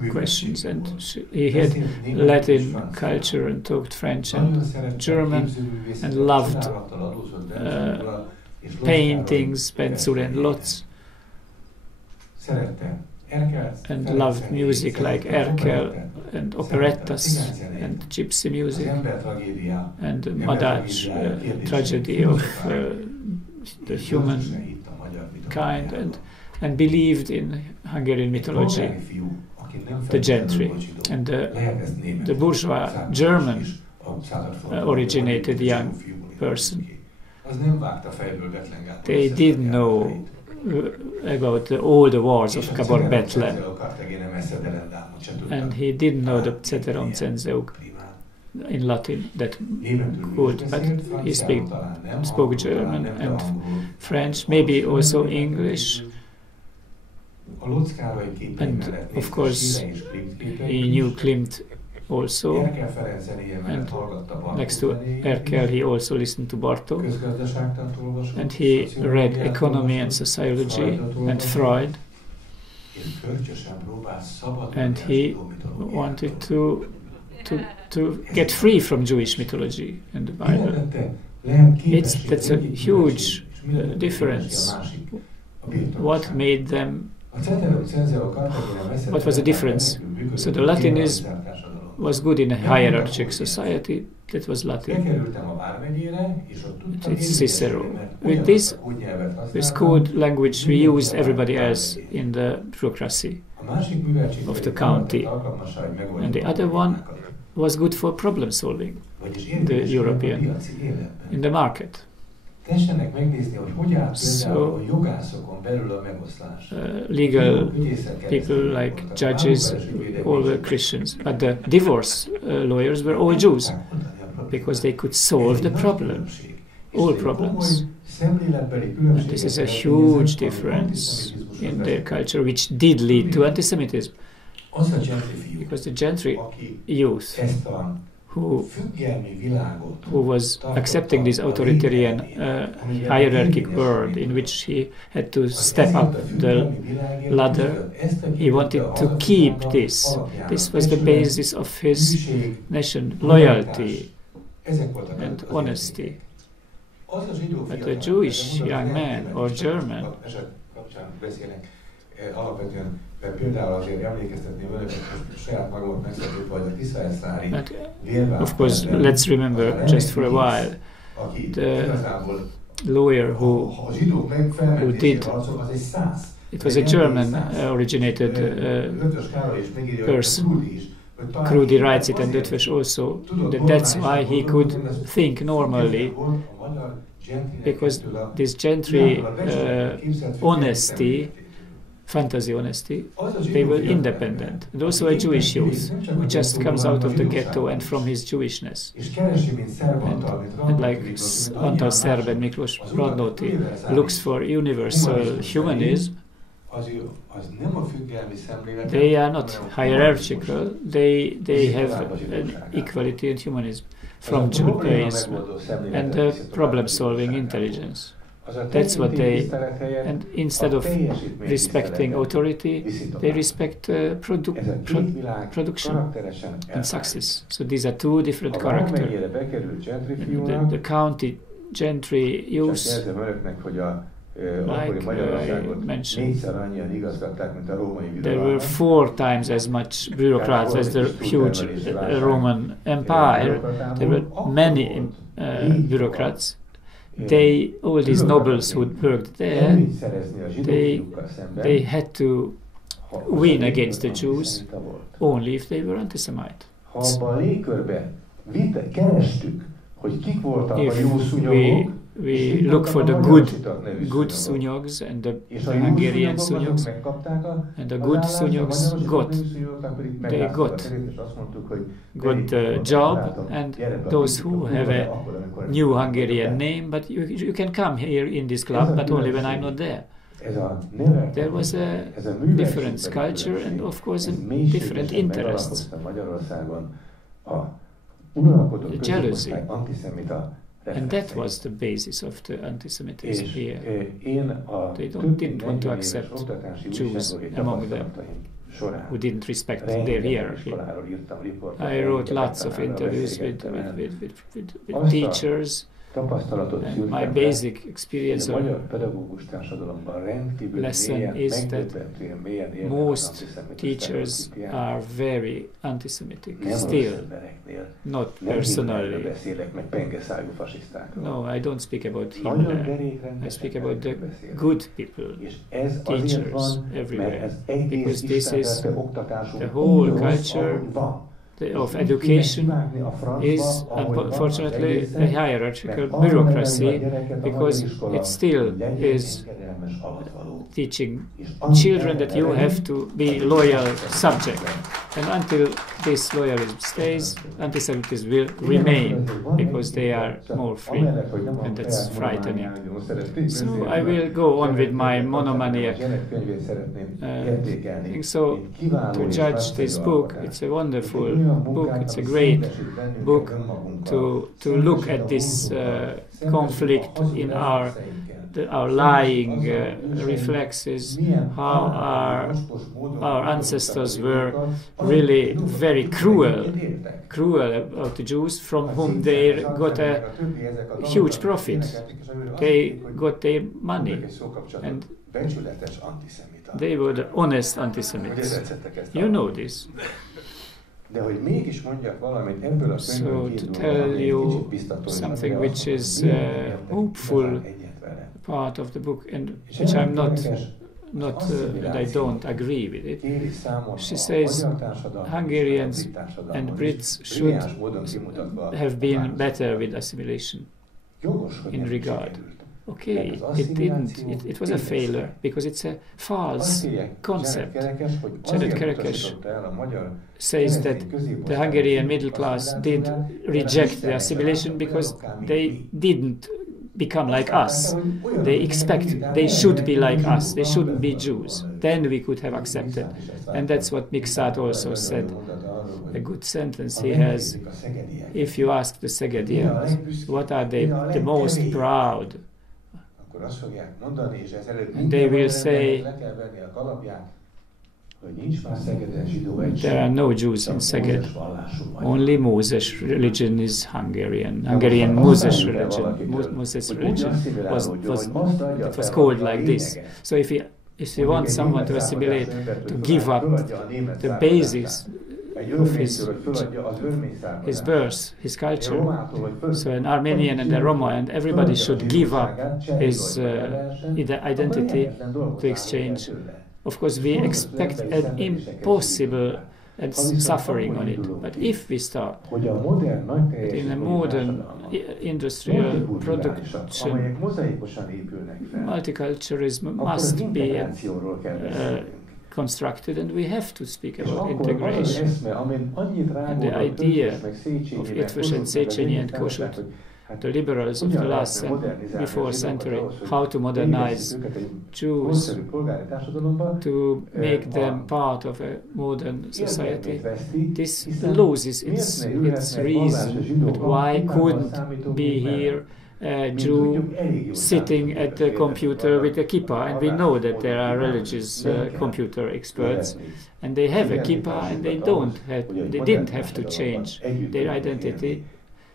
questions, and he had Latin culture and talked French and German and loved paintings, pencil and lots, and loved music like Erkel and operettas and gypsy music and Madách, tragedy of the human kind, and believed in Hungarian mythology, the gentry, and the bourgeois German originated young person. They didn't know about all the wars of Cabor Bethlen, and he didn't know the Ceteron Censeuk in Latin that good, but he spoke German and French, maybe also English, and of course he knew Klimt also, and next to Erkel he also listened to Bartók, and he read economy and sociology and Freud, and he wanted to get free from Jewish mythology and the Bible. That's a huge difference. What made them? What was the difference? So the Latinism was good in a hierarchical society. That was Latin. It's Cicero. With this code language we used everybody else in the bureaucracy of the county. And the other one was good for problem solving, the European, in the market. So, legal people like judges, all were Christians, but the divorce lawyers were all Jews, because they could solve the problem, all problems. And this is a huge difference in their culture, which did lead to anti-Semitism, because the gentry youth who was accepting this authoritarian hierarchical world in which he had to step up the ladder, he wanted to keep this. This was the basis of his nation, loyalty and honesty. But a Jewish young man or German, but of course, let's remember just for a while the lawyer who did. It was a German originated person. Krudi writes it, and Ötvös also. That's why he could think normally, because this gentry honesty, fantasy honesty, they were independent. And also a Jewish youth who just comes out of the ghetto and from his Jewishness. And like Antal Szerb and Miklós Radnóti looks for universal humanism. They are not hierarchical, they have an equality and humanism from Judaism and problem-solving intelligence. That's what they, and instead of respecting authority, they respect production and success. So these are two different characters. The county gentry youth, like I mentioned, there were 4 times as much bureaucrats as the huge Roman Empire. There were many bureaucrats. All these nobles who worked there, they had to win against the Jews only if they were anti-Semite. If we look for the good Szúnyogs and the Hungarian Szúnyogs, and the good Szúnyogs got the job, and those who have a new Hungarian name, but you can come here in this club, but only when I'm not there. There was a different culture and of course different interests. The jealousy. And that was the basis of the anti-Semitism here. They didn't want to accept Jews among them who didn't respect their hierarchy. I wrote lots of interviews with teachers, and my basic experience of lesson is that most teachers are very anti-Semitic still, not personally. No, I don't speak about Hitler. I speak about the good people, teachers everywhere, because this is the whole culture of education is unfortunately a hierarchical bureaucracy, because it still is teaching children that you have to be loyal subject, and until this loyalism stays, anti-Semitism will remain, because they are more free, and that's frightening. So I will go on with my monomaniac thing. So to judge this book, it's a wonderful book. It's a great book to look at this conflict in our lying reflexes, how our ancestors were really very cruel about the Jews, from whom they got a huge profit. They got their money, and they were the honest anti-Semites. You know this. So to tell you something which is hopeful part of the book, and which I'm not and I don't agree with it. She says Hungarians and Brits should have been better with assimilation in regard. Okay, it didn't. It was a failure because it's a false concept. Janet Kerekes says that the Hungarian middle class did reject the assimilation because they didn't become like us. They should be like us. They shouldn't be Jews. Then we could have accepted. And that's what Miksát also said. A good sentence he has. If you ask the Szegedians, what are they the most proud? And they will say, there are no Jews in Szeged. Only Moses religion is Hungarian. Hungarian Moses religion. Moses religion was called like this. So if you want someone to assimilate, to give up the basis of his birth, his culture, so an Armenian and a Roma, and everybody should give up his identity to exchange. Of course, we expect an impossible and suffering on it. But if we start in a modern industrial production, multiculturalism must be constructed, and we have to speak about integration. And the idea of Eötvös and Széchenyi and Kossuth, the liberals of the last before century, how to modernize Jews, to make them part of a modern society. This loses its reason. But why couldn't be here a Jew sitting at the computer with a kippah? And we know that there are religious computer experts, and they have a kippah, and they didn't have to change their identity.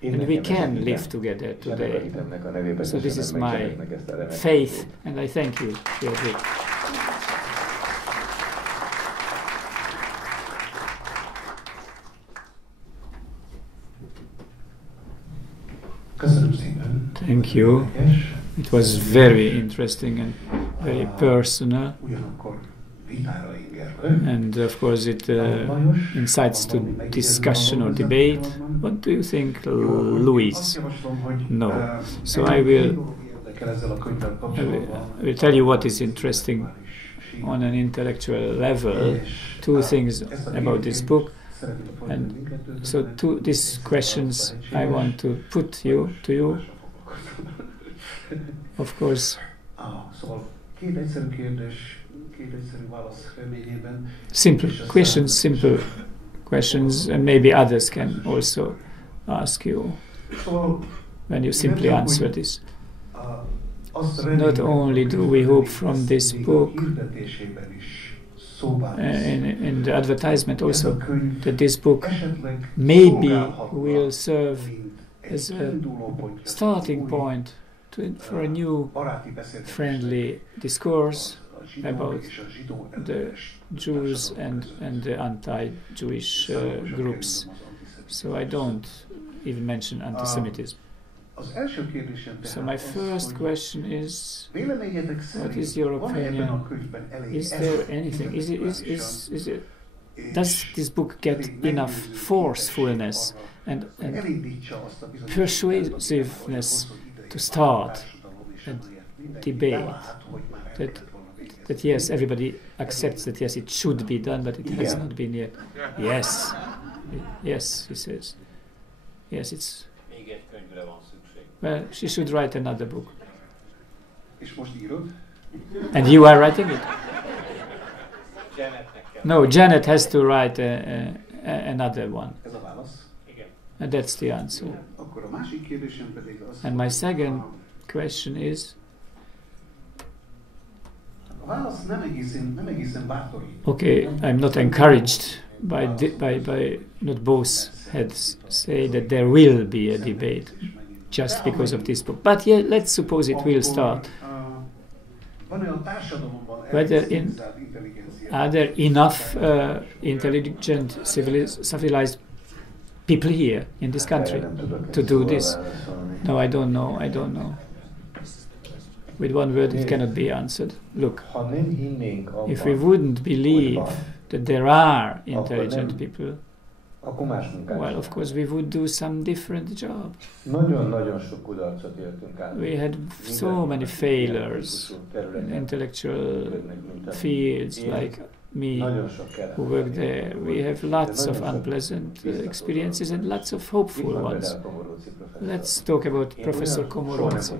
And we can live together today. So this is my faith, and I thank you for your book. Thank you. It was very interesting and very personal. And of course it incites to discussion or debate. What do you think, Louise? No. So I will tell you what is interesting on an intellectual level. Two things about this book. And so these questions I want to put to you. Of course, simple questions, and maybe others can also ask you when you simply answer this. Not only do we hope from this book, in the advertisement also, that this book maybe will serve as a starting point for a new friendly discourse about the Jews and the anti-Jewish groups. So I don't even mention anti-Semitism. So my first question is, what is your opinion? Is there anything? Does this book get enough forcefulness and persuasiveness to start a debate that yes, everybody accepts that yes, it should be done, but it has not been yet. Yes, yes, he says. Yes, it's. Well, she should write another book. And you are writing it? No, Janet has to write another one. And that's the answer. And my second question is, okay, I'm not encouraged by not both heads say that there will be a debate just because of this book. But yeah, let's suppose it will start. Are there enough intelligent, civilized people here in this country to do this? No, I don't know. I don't know. With one word, it cannot be answered. Look, if we wouldn't believe that there are intelligent people, well, of course, we would do some different job. We had so many failures in intellectual fields, like me, who work there. We have lots of unpleasant experiences and lots of hopeful ones. Let's talk about Professor Komorowski.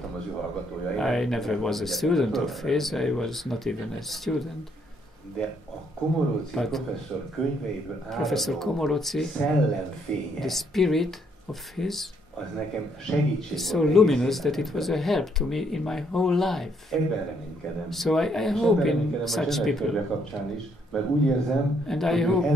I never was a student of his. I was not even a student. But Professor Komorowski, the spirit of his is so luminous that it was a help to me in my whole life. So I hope in such people. And I hope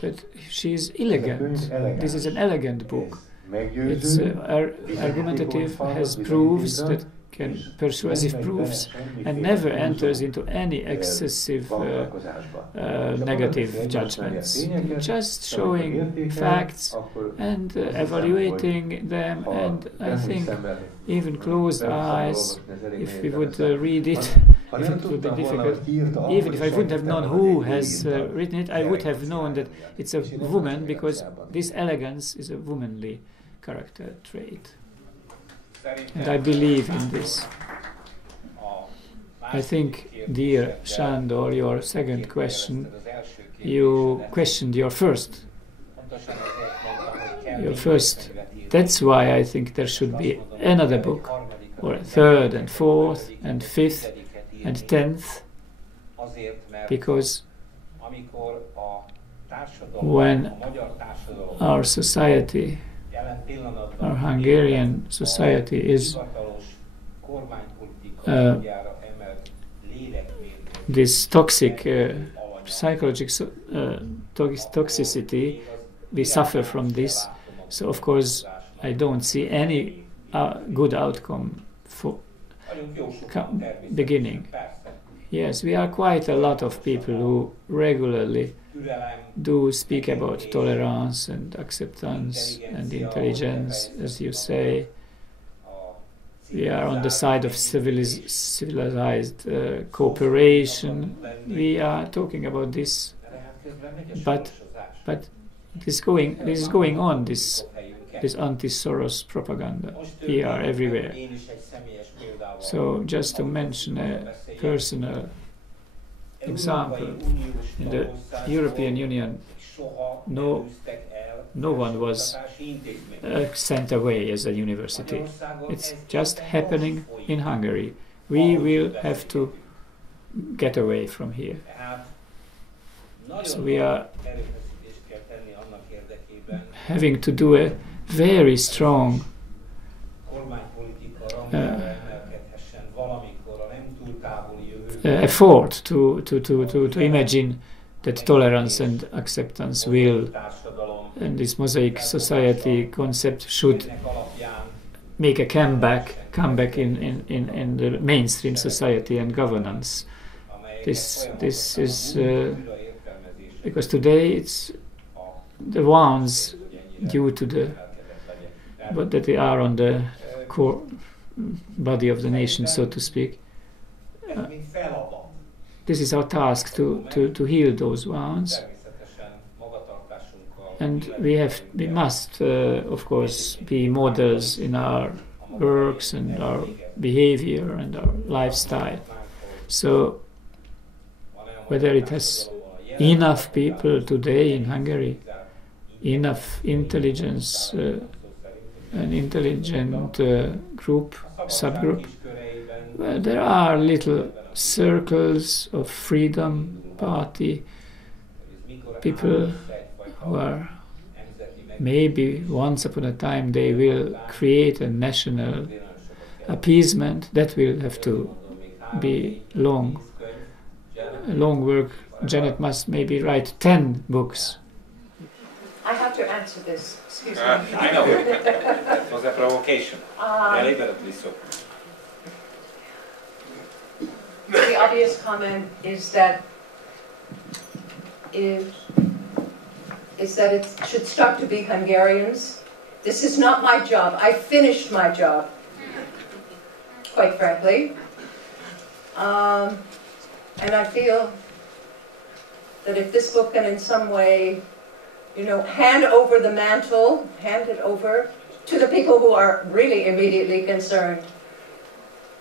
that she is elegant. This is an elegant book. It's argumentative, has proofs that can persuasive proofs, and never enters into any excessive negative judgments. Just showing facts and evaluating them, and I think even closed eyes, if we would read it, if it would be difficult, even if I wouldn't have known who has written it, I would have known that it's a woman, because this elegance is a womanly character trait. And I believe in this. I think, dear Sándor, your second question, you questioned your first. That's why I think there should be another book, or a third and fourth and fifth and 10th, because when our society, our Hungarian society, is this toxic psychological toxicity, we suffer from this. So of course I don't see any good outcome for beginning. Yes, we are quite a lot of people who regularly do speak about tolerance and acceptance and intelligence, as you say. We are on the side of civilized cooperation. We are talking about this, but this is going on. This anti-Soros propaganda. We are everywhere. So just to mention a personal example, in the European Union, no one was sent away as a university. It's just happening in Hungary. We will have to get away from here. So we are having to do a very strong effort to imagine that tolerance and acceptance will, and this mosaic society concept should make a comeback in the mainstream society and governance. This is because today it's the ones due to that they are on the core body of the nation, so to speak. This is our task to heal those wounds, and we must of course be models in our works and our behavior and our lifestyle. So whether it has enough people today in Hungary, enough intelligence, an intelligent subgroup, well, there are little circles of freedom party people who are maybe once upon a time they will create a national appeasement. That will have to be long work. Janet must maybe write 10 books. I have to answer this. Excuse me. I know. That was a provocation. Deliberately so. The obvious comment is that it should stop to be Hungarians. This is not my job. I finished my job, quite frankly. And I feel that if this book can in some way, hand over the mantle, hand it over to the people who are really immediately concerned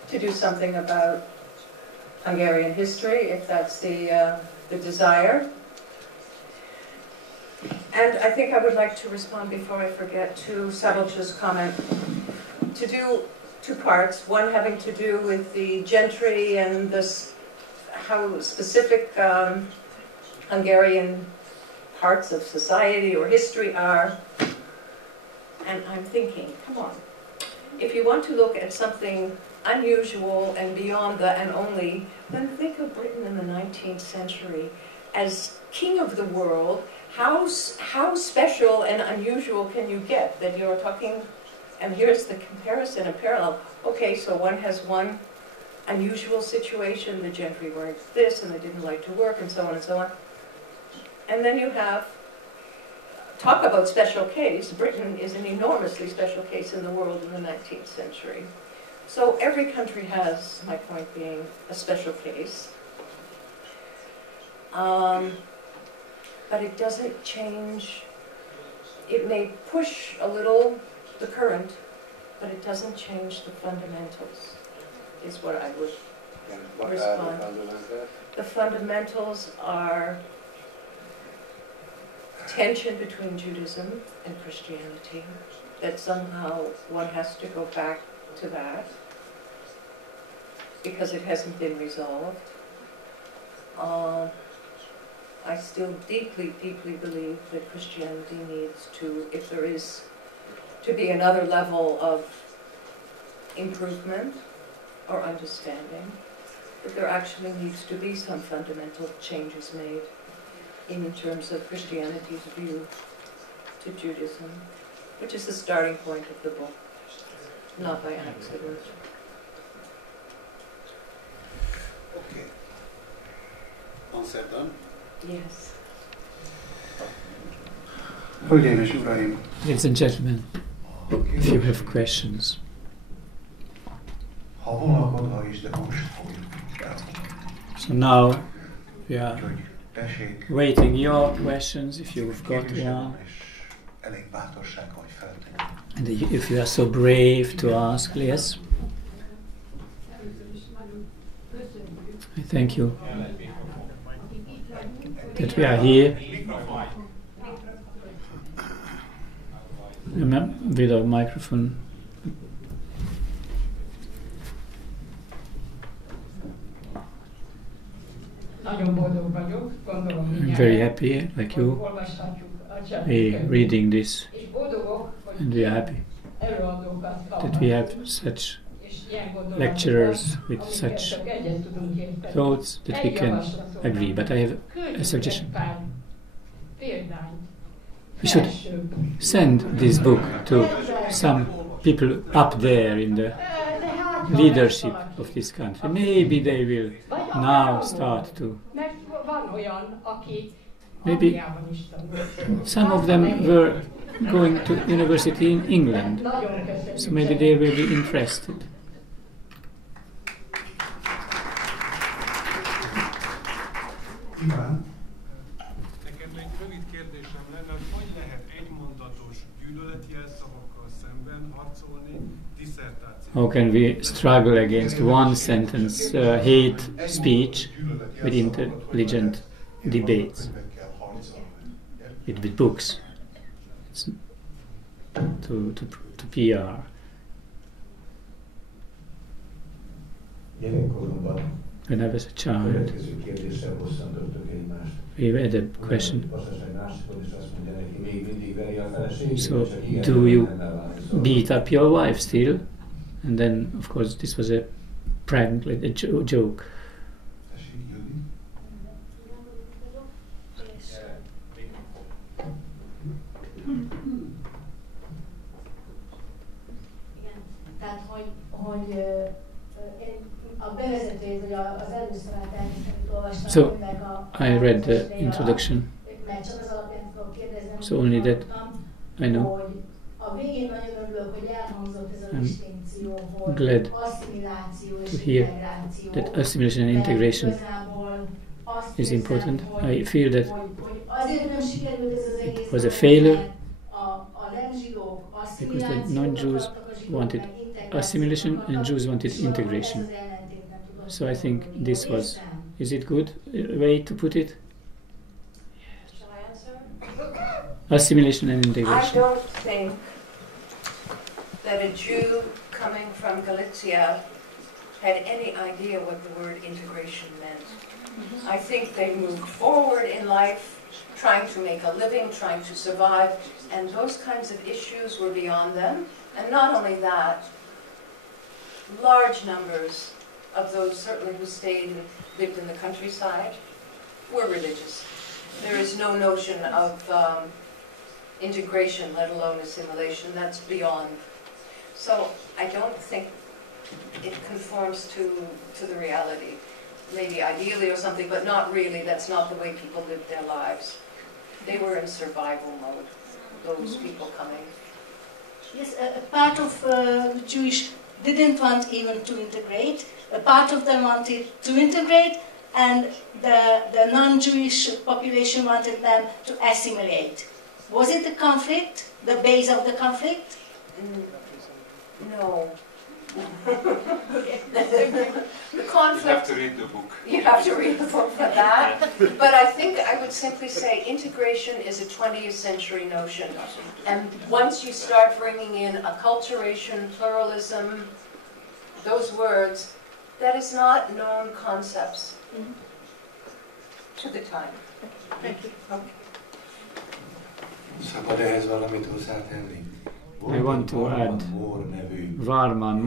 to do something about Hungarian history, if that's the desire. And I think I would like to respond before I forget to Szabolcs's comment, to do two parts, one having to do with the gentry and how specific Hungarian parts of society or history are. And I'm thinking, come on, if you want to look at something unusual and beyond the and only, then think of Britain in the 19th century as king of the world. How special and unusual can you get that you're talking, and here's the comparison and parallel. Okay, so one has one unusual situation, the gentry weren't this and they didn't like to work and so on and so on. And then you have, talk about special case, Britain is an enormously special case in the world in the 19th century. So every country has, my point being, a special case. But it doesn't change, it may push a little the current, but it doesn't change the fundamentals, is what I would respond. The fundamentals are tension between Judaism and Christianity, that somehow one has to go back to that, because it hasn't been resolved. I still deeply, deeply believe that Christianity needs to, if there is to be another level of improvement or understanding, that there actually needs to be some fundamental changes made in terms of Christianity's view to Judaism, which is the starting point of the book, not by accident. Okay. Answer done? Yes. Hölgyeim és uraim! Ladies and gentlemen, if you have questions. Ha vonakodva is, de most fogjuk el. So now we are Úgyhogy tessék. waiting your questions if you've got one. És elég bátorság, hogy feltenni. And if you are so brave to ask, yes. I thank you that we are here. With a microphone. I'm very happy, like you, reading this, and we are happy that we have such lecturers with such thoughts that we can agree. But I have a suggestion. We should send this book to some people up there in the leadership of this country. Maybe they will now start to. Maybe some of them were going to university in England, so maybe they will be interested. Nekem egy rövid kérdésem lenne, hogy lehet egymondatos gyűlöleti jelszavakkal szemben harcolni disszertáció? How can we struggle against one sentence hate speech with intelligent debates, with books, to PR? Gyerekkoromban when I was a child. We had a question. So, do you beat up your wife still? And then, of course, this was a prank, like a joke. So I read the introduction, so only that I know. I'm glad to hear that assimilation and integration is important. I feel that it was a failure because the non-Jews wanted assimilation and Jews wanted integration. So I think this was, is it good way to put it? Shall I answer? Assimilation and integration. I don't think that a Jew coming from Galicia had any idea what the word integration meant. I think they moved forward in life, trying to make a living, trying to survive, and those kinds of issues were beyond them. And not only that, large numbers of those certainly who stayed and lived in the countryside were religious. There is no notion of integration, let alone assimilation. That's beyond. So I don't think it conforms to the reality. Maybe ideally or something, but not really. That's not the way people lived their lives. They were in survival mode, those people coming. Yes, a part of the Jewish didn't want even to integrate. A part of them wanted to integrate, and the non-Jewish population wanted them to assimilate. Was it the conflict, the base of the conflict? No. The conflict... You have to read the book. You have to read the book for that. But I think I would simply say integration is a 20th century notion. And once you start bringing in acculturation, pluralism, those words, that is not known concepts to the time. Thank you. Okay. Szabad ehhez valamit hozzátenni? I want to add Varman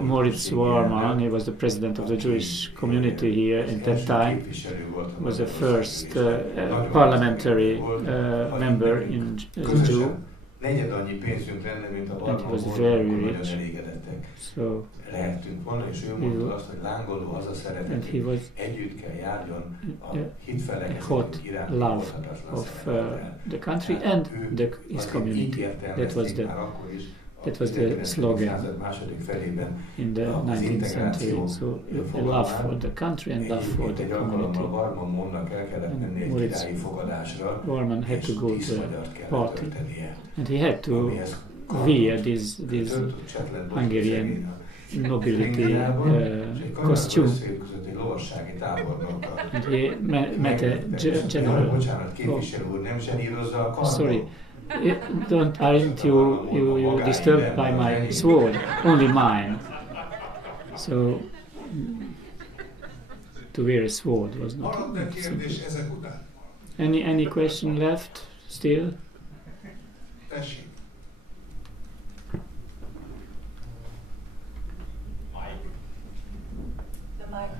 Moritz Varman. He was the president of the Jewish community here at that time. He was the first parliamentary member as a Jew. And he was very rich. So and he was a hot love of the country and his community. That was the slogan in the 19th century. So a love for the country and love for the community. And Moritz Varman had to go to a party, and he had to wear this Hungarian nobility costume. And he met a general. Oh, sorry. Aren't you disturbed by my sword? Only mine. So to wear a sword was not simple. Any question left still? The mic.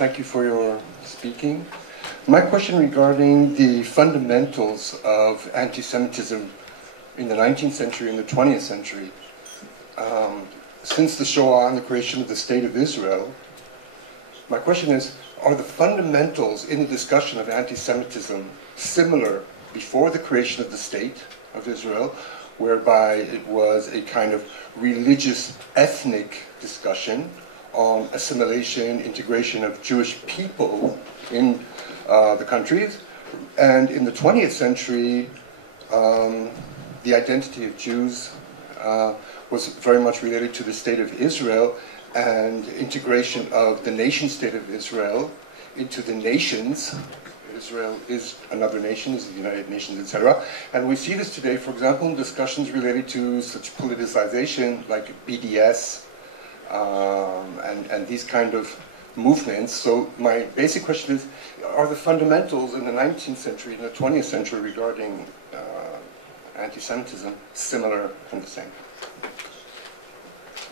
Thank you for your speaking. My question regarding the fundamentals of anti-Semitism in the 19th century and the 20th century. Since the Shoah and the creation of the State of Israel, my question is, are the fundamentals in the discussion of anti-Semitism similar before the creation of the State of Israel, whereby it was a kind of religious, ethnic discussion on assimilation, integration of Jewish people in the countries, and in the 20th century, the identity of Jews was very much related to the state of Israel and integration of the nation-state of Israel into the nations. Israel is another nation, is the United Nations, etc. And we see this today, for example, in discussions related to such politicization like BDS and these kind of movements. So my basic question is, are the fundamentals in the 19th century and the 20th century regarding anti-Semitism similar and the same?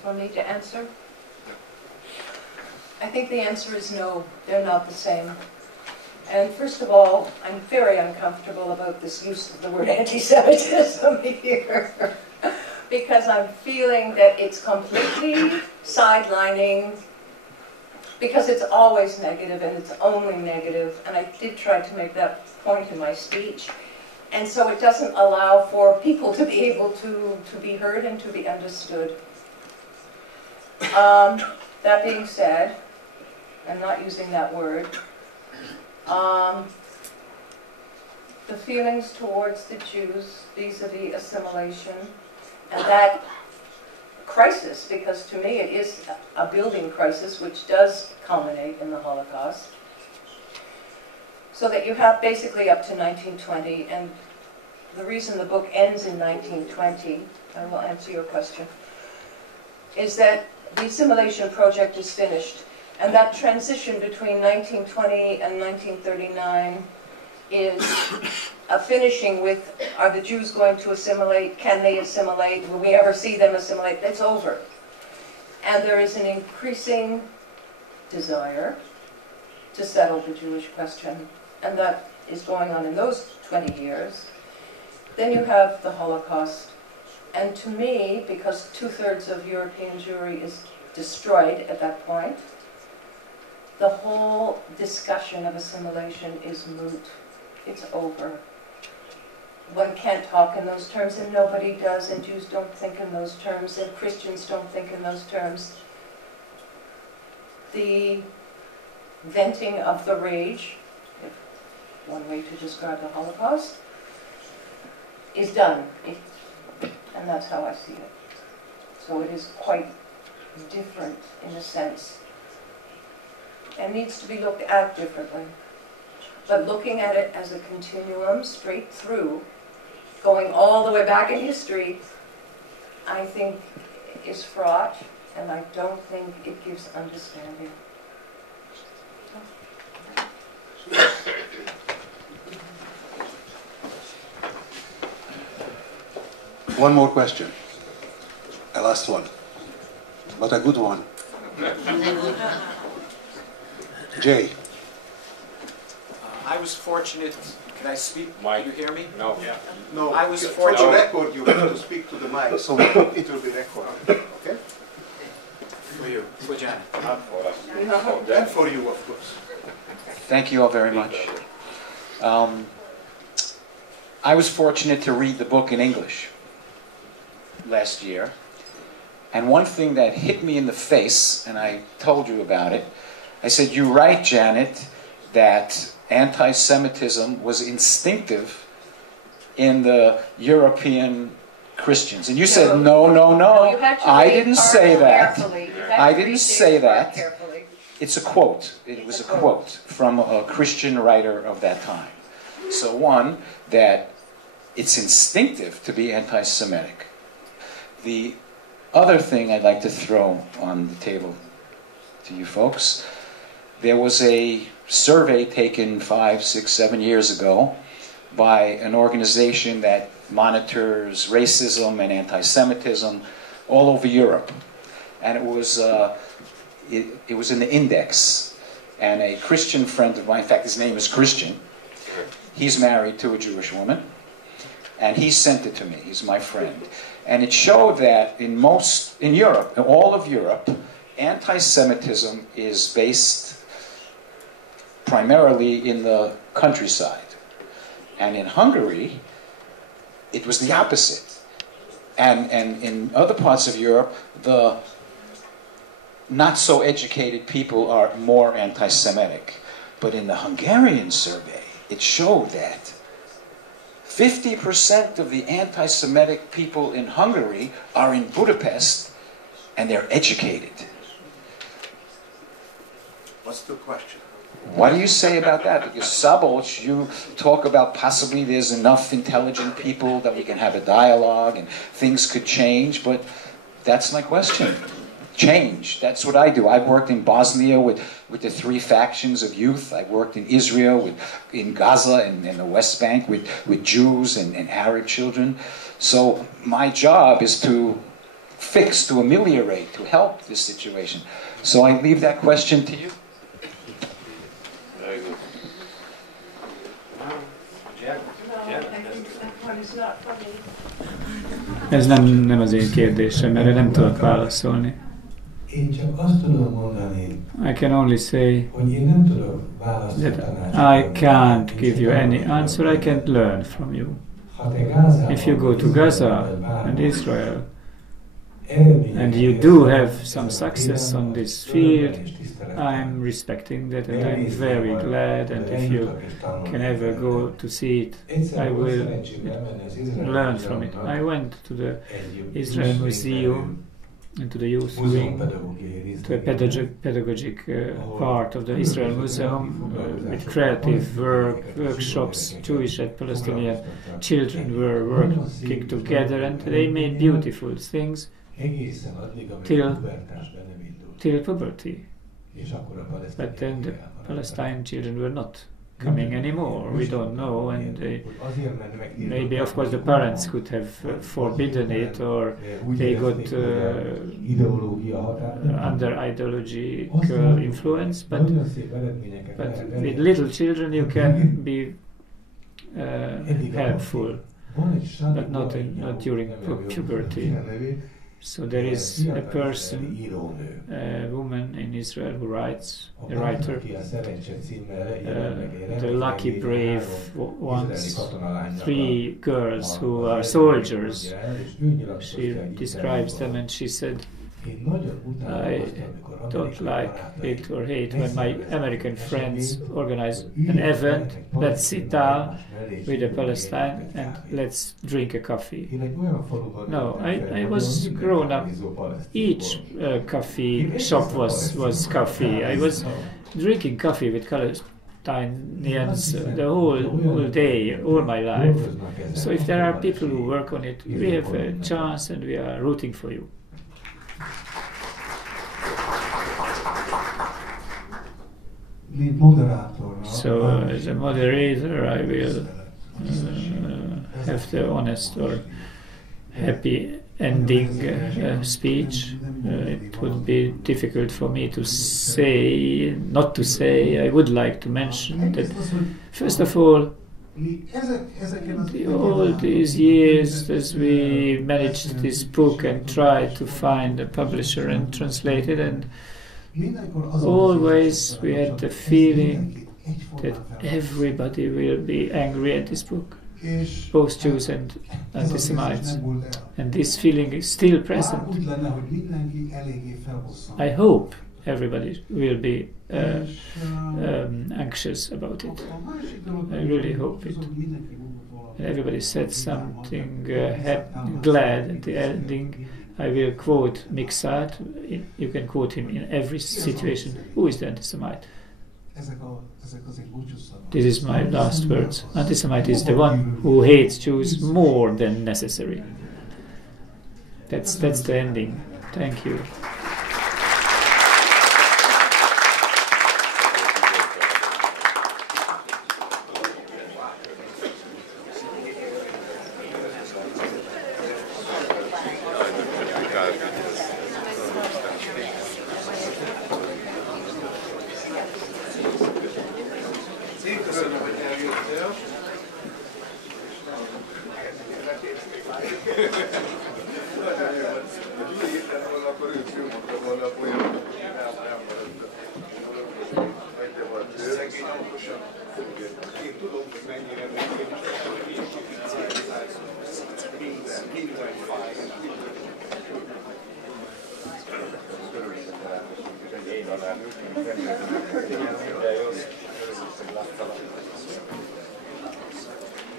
Want me to answer? I think the answer is no, they're not the same. And first of all, I'm very uncomfortable about this use of the word anti-Semitism here, because I'm feeling that it's completely sidelining, because it's always negative and it's only negative, and I did try to make that point in my speech. And so it doesn't allow for people to be able to be heard and to be understood. That being said, I'm not using that word. The feelings towards the Jews vis-a-vis assimilation, and that crisis, because to me it is a building crisis which does culminate in the Holocaust, so that you have basically up to 1920, and the reason the book ends in 1920, I will answer your question, is that the assimilation project is finished. And that transition between 1920 and 1939 is a finishing with, are the Jews going to assimilate? Can they assimilate? Will we ever see them assimilate? It's over. And there is an increasing desire to settle the Jewish question. And that is going on in those 20 years. Then you have the Holocaust. And to me, because 2/3 of European Jewry is destroyed at that point, the whole discussion of assimilation is moot. It's over. One can't talk in those terms, and nobody does, and Jews don't think in those terms, and Christians don't think in those terms. The venting of the rage, if one way to describe the Holocaust, is done. And that's how I see it. So it is quite different in a sense, and needs to be looked at differently. But looking at it as a continuum straight through, going all the way back in history, I think is fraught, and I don't think it gives understanding. One more question. A last one. But a good one. Jay. I was fortunate. Can I speak? Can you hear me? No. Yeah. No, I was for the fortunate. record, you have to speak to the mic, so it will be recorded. Okay? For you. For Janet. Not for us. And for you, of course. Thank you all very much. I was fortunate to read the book in English last year. And one thing that hit me in the face, and I told you about it, I said, "You write, Janet, that anti-Semitism was instinctive in the European Christians." And you said, no, I didn't say that. I didn't say that. It's a quote. It was a quote from a Christian writer of that time. So one, that it's instinctive to be anti-Semitic. The other thing I'd like to throw on the table to you folks, there was a survey taken 5, 6, 7 years ago by an organization that monitors racism and anti-Semitism all over Europe. And it was in the Index. And a Christian friend of mine, in fact his name is Christian, he's married to a Jewish woman, and he sent it to me. He's my friend. And it showed that in Europe, in all of Europe, anti-Semitism is based primarily in the countryside. And in Hungary, it was the opposite. And in other parts of Europe, the not so educated people are more anti-Semitic. But in the Hungarian survey, it showed that 50% of the anti-Semitic people in Hungary are in Budapest, and they're educated. What's the question? What do you say about that? Because Szabolcs, you talk about possibly there's enough intelligent people that we can have a dialogue and things could change, but that's my question. Change. That's what I do. I've worked in Bosnia with the three factions of youth. I've worked in Israel, in Gaza and in the West Bank with Jews and Arab children. So my job is to fix, to ameliorate, to help this situation. So I leave that question to you. Very good. Ez nem az én kérdésem, erre nem tudok válaszolni. Én csak azt tudom mondani, I can only say hogy én nem tudok választani that I can't give you any answer, I can learn from you. Ha te Gázában, If you go to Gaza and Israel, and you do have some success on this field, I'm respecting that and I'm very glad, and if you can ever go to see it, I will learn from it. I went to the Israel Museum and to the youth wing, to a pedagogic part of the Israel Museum with creative workshops. Jewish and Palestinian children were working together and they made beautiful things till puberty. But then the Palestinian children were not coming anymore. We don't know, and maybe of course the parents could have forbidden it, or they got under ideological influence, but with little children you can be helpful, but not during puberty. So there is a person, a woman in Israel who writes, a writer, the lucky brave ones, 3 girls who are soldiers. She describes them and she said, I don't like it or hate when my American friends organize an event, let's sit down with a Palestine and let's drink a coffee. No, I was grown up, each coffee shop was coffee. I was drinking coffee with Palestinians the whole day, all my life. So if there are people who work on it, we have a chance and we are rooting for you. So as a moderator, I will have the honest or happy ending speech. It would be difficult for me to say, not to say. I would like to mention that, first of all, all these years as we managed this book and tried to find a publisher and translate it, and always we had the feeling that everybody will be angry at this book, both Jews and anti-Semites, and this feeling is still present. I hope everybody will be anxious about it. I really hope it. Everybody said something glad at the ending. I will quote Miksat. You can quote him in every situation. Who is the anti-Semite? This is my last words. Anti-Semite is the one who hates Jews more than necessary. That's the ending. Thank you.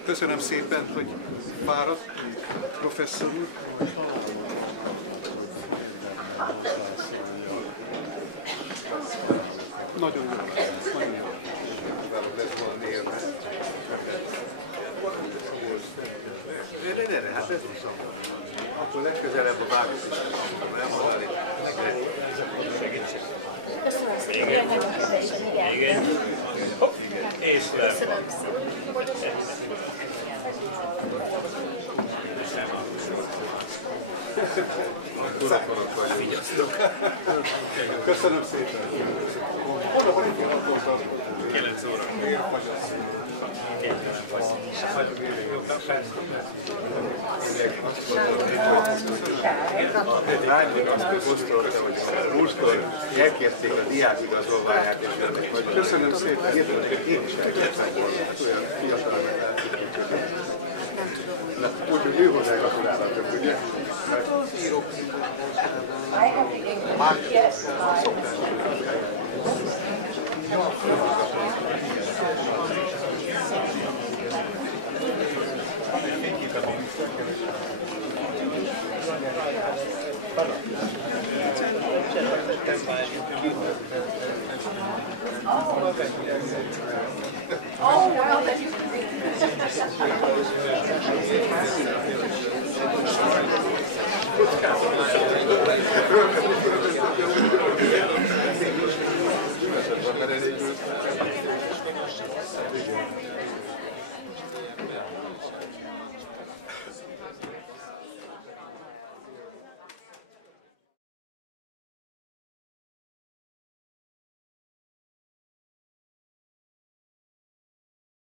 Köszönöm szépen, hogy fáradt, professzor úr. Nagyon jó. Nagyon jó. Hát ez is akkor legközelebb a vágót is elmondani. Köszönöm szépen. Igen. Észre. Köszönöm szépen. Köszönöm szépen. Oda van itt a 9 óra. Múltkor elkérték a diákigazolványát, és jönnek majd. Köszönöm szépen. Én is elkértem volna. Olyan fiatalokat elkértem. Úgyhogy ő hozzá gratulálhatok, ugye? Írok. I have the English. Yes, Oh, well, then you can read.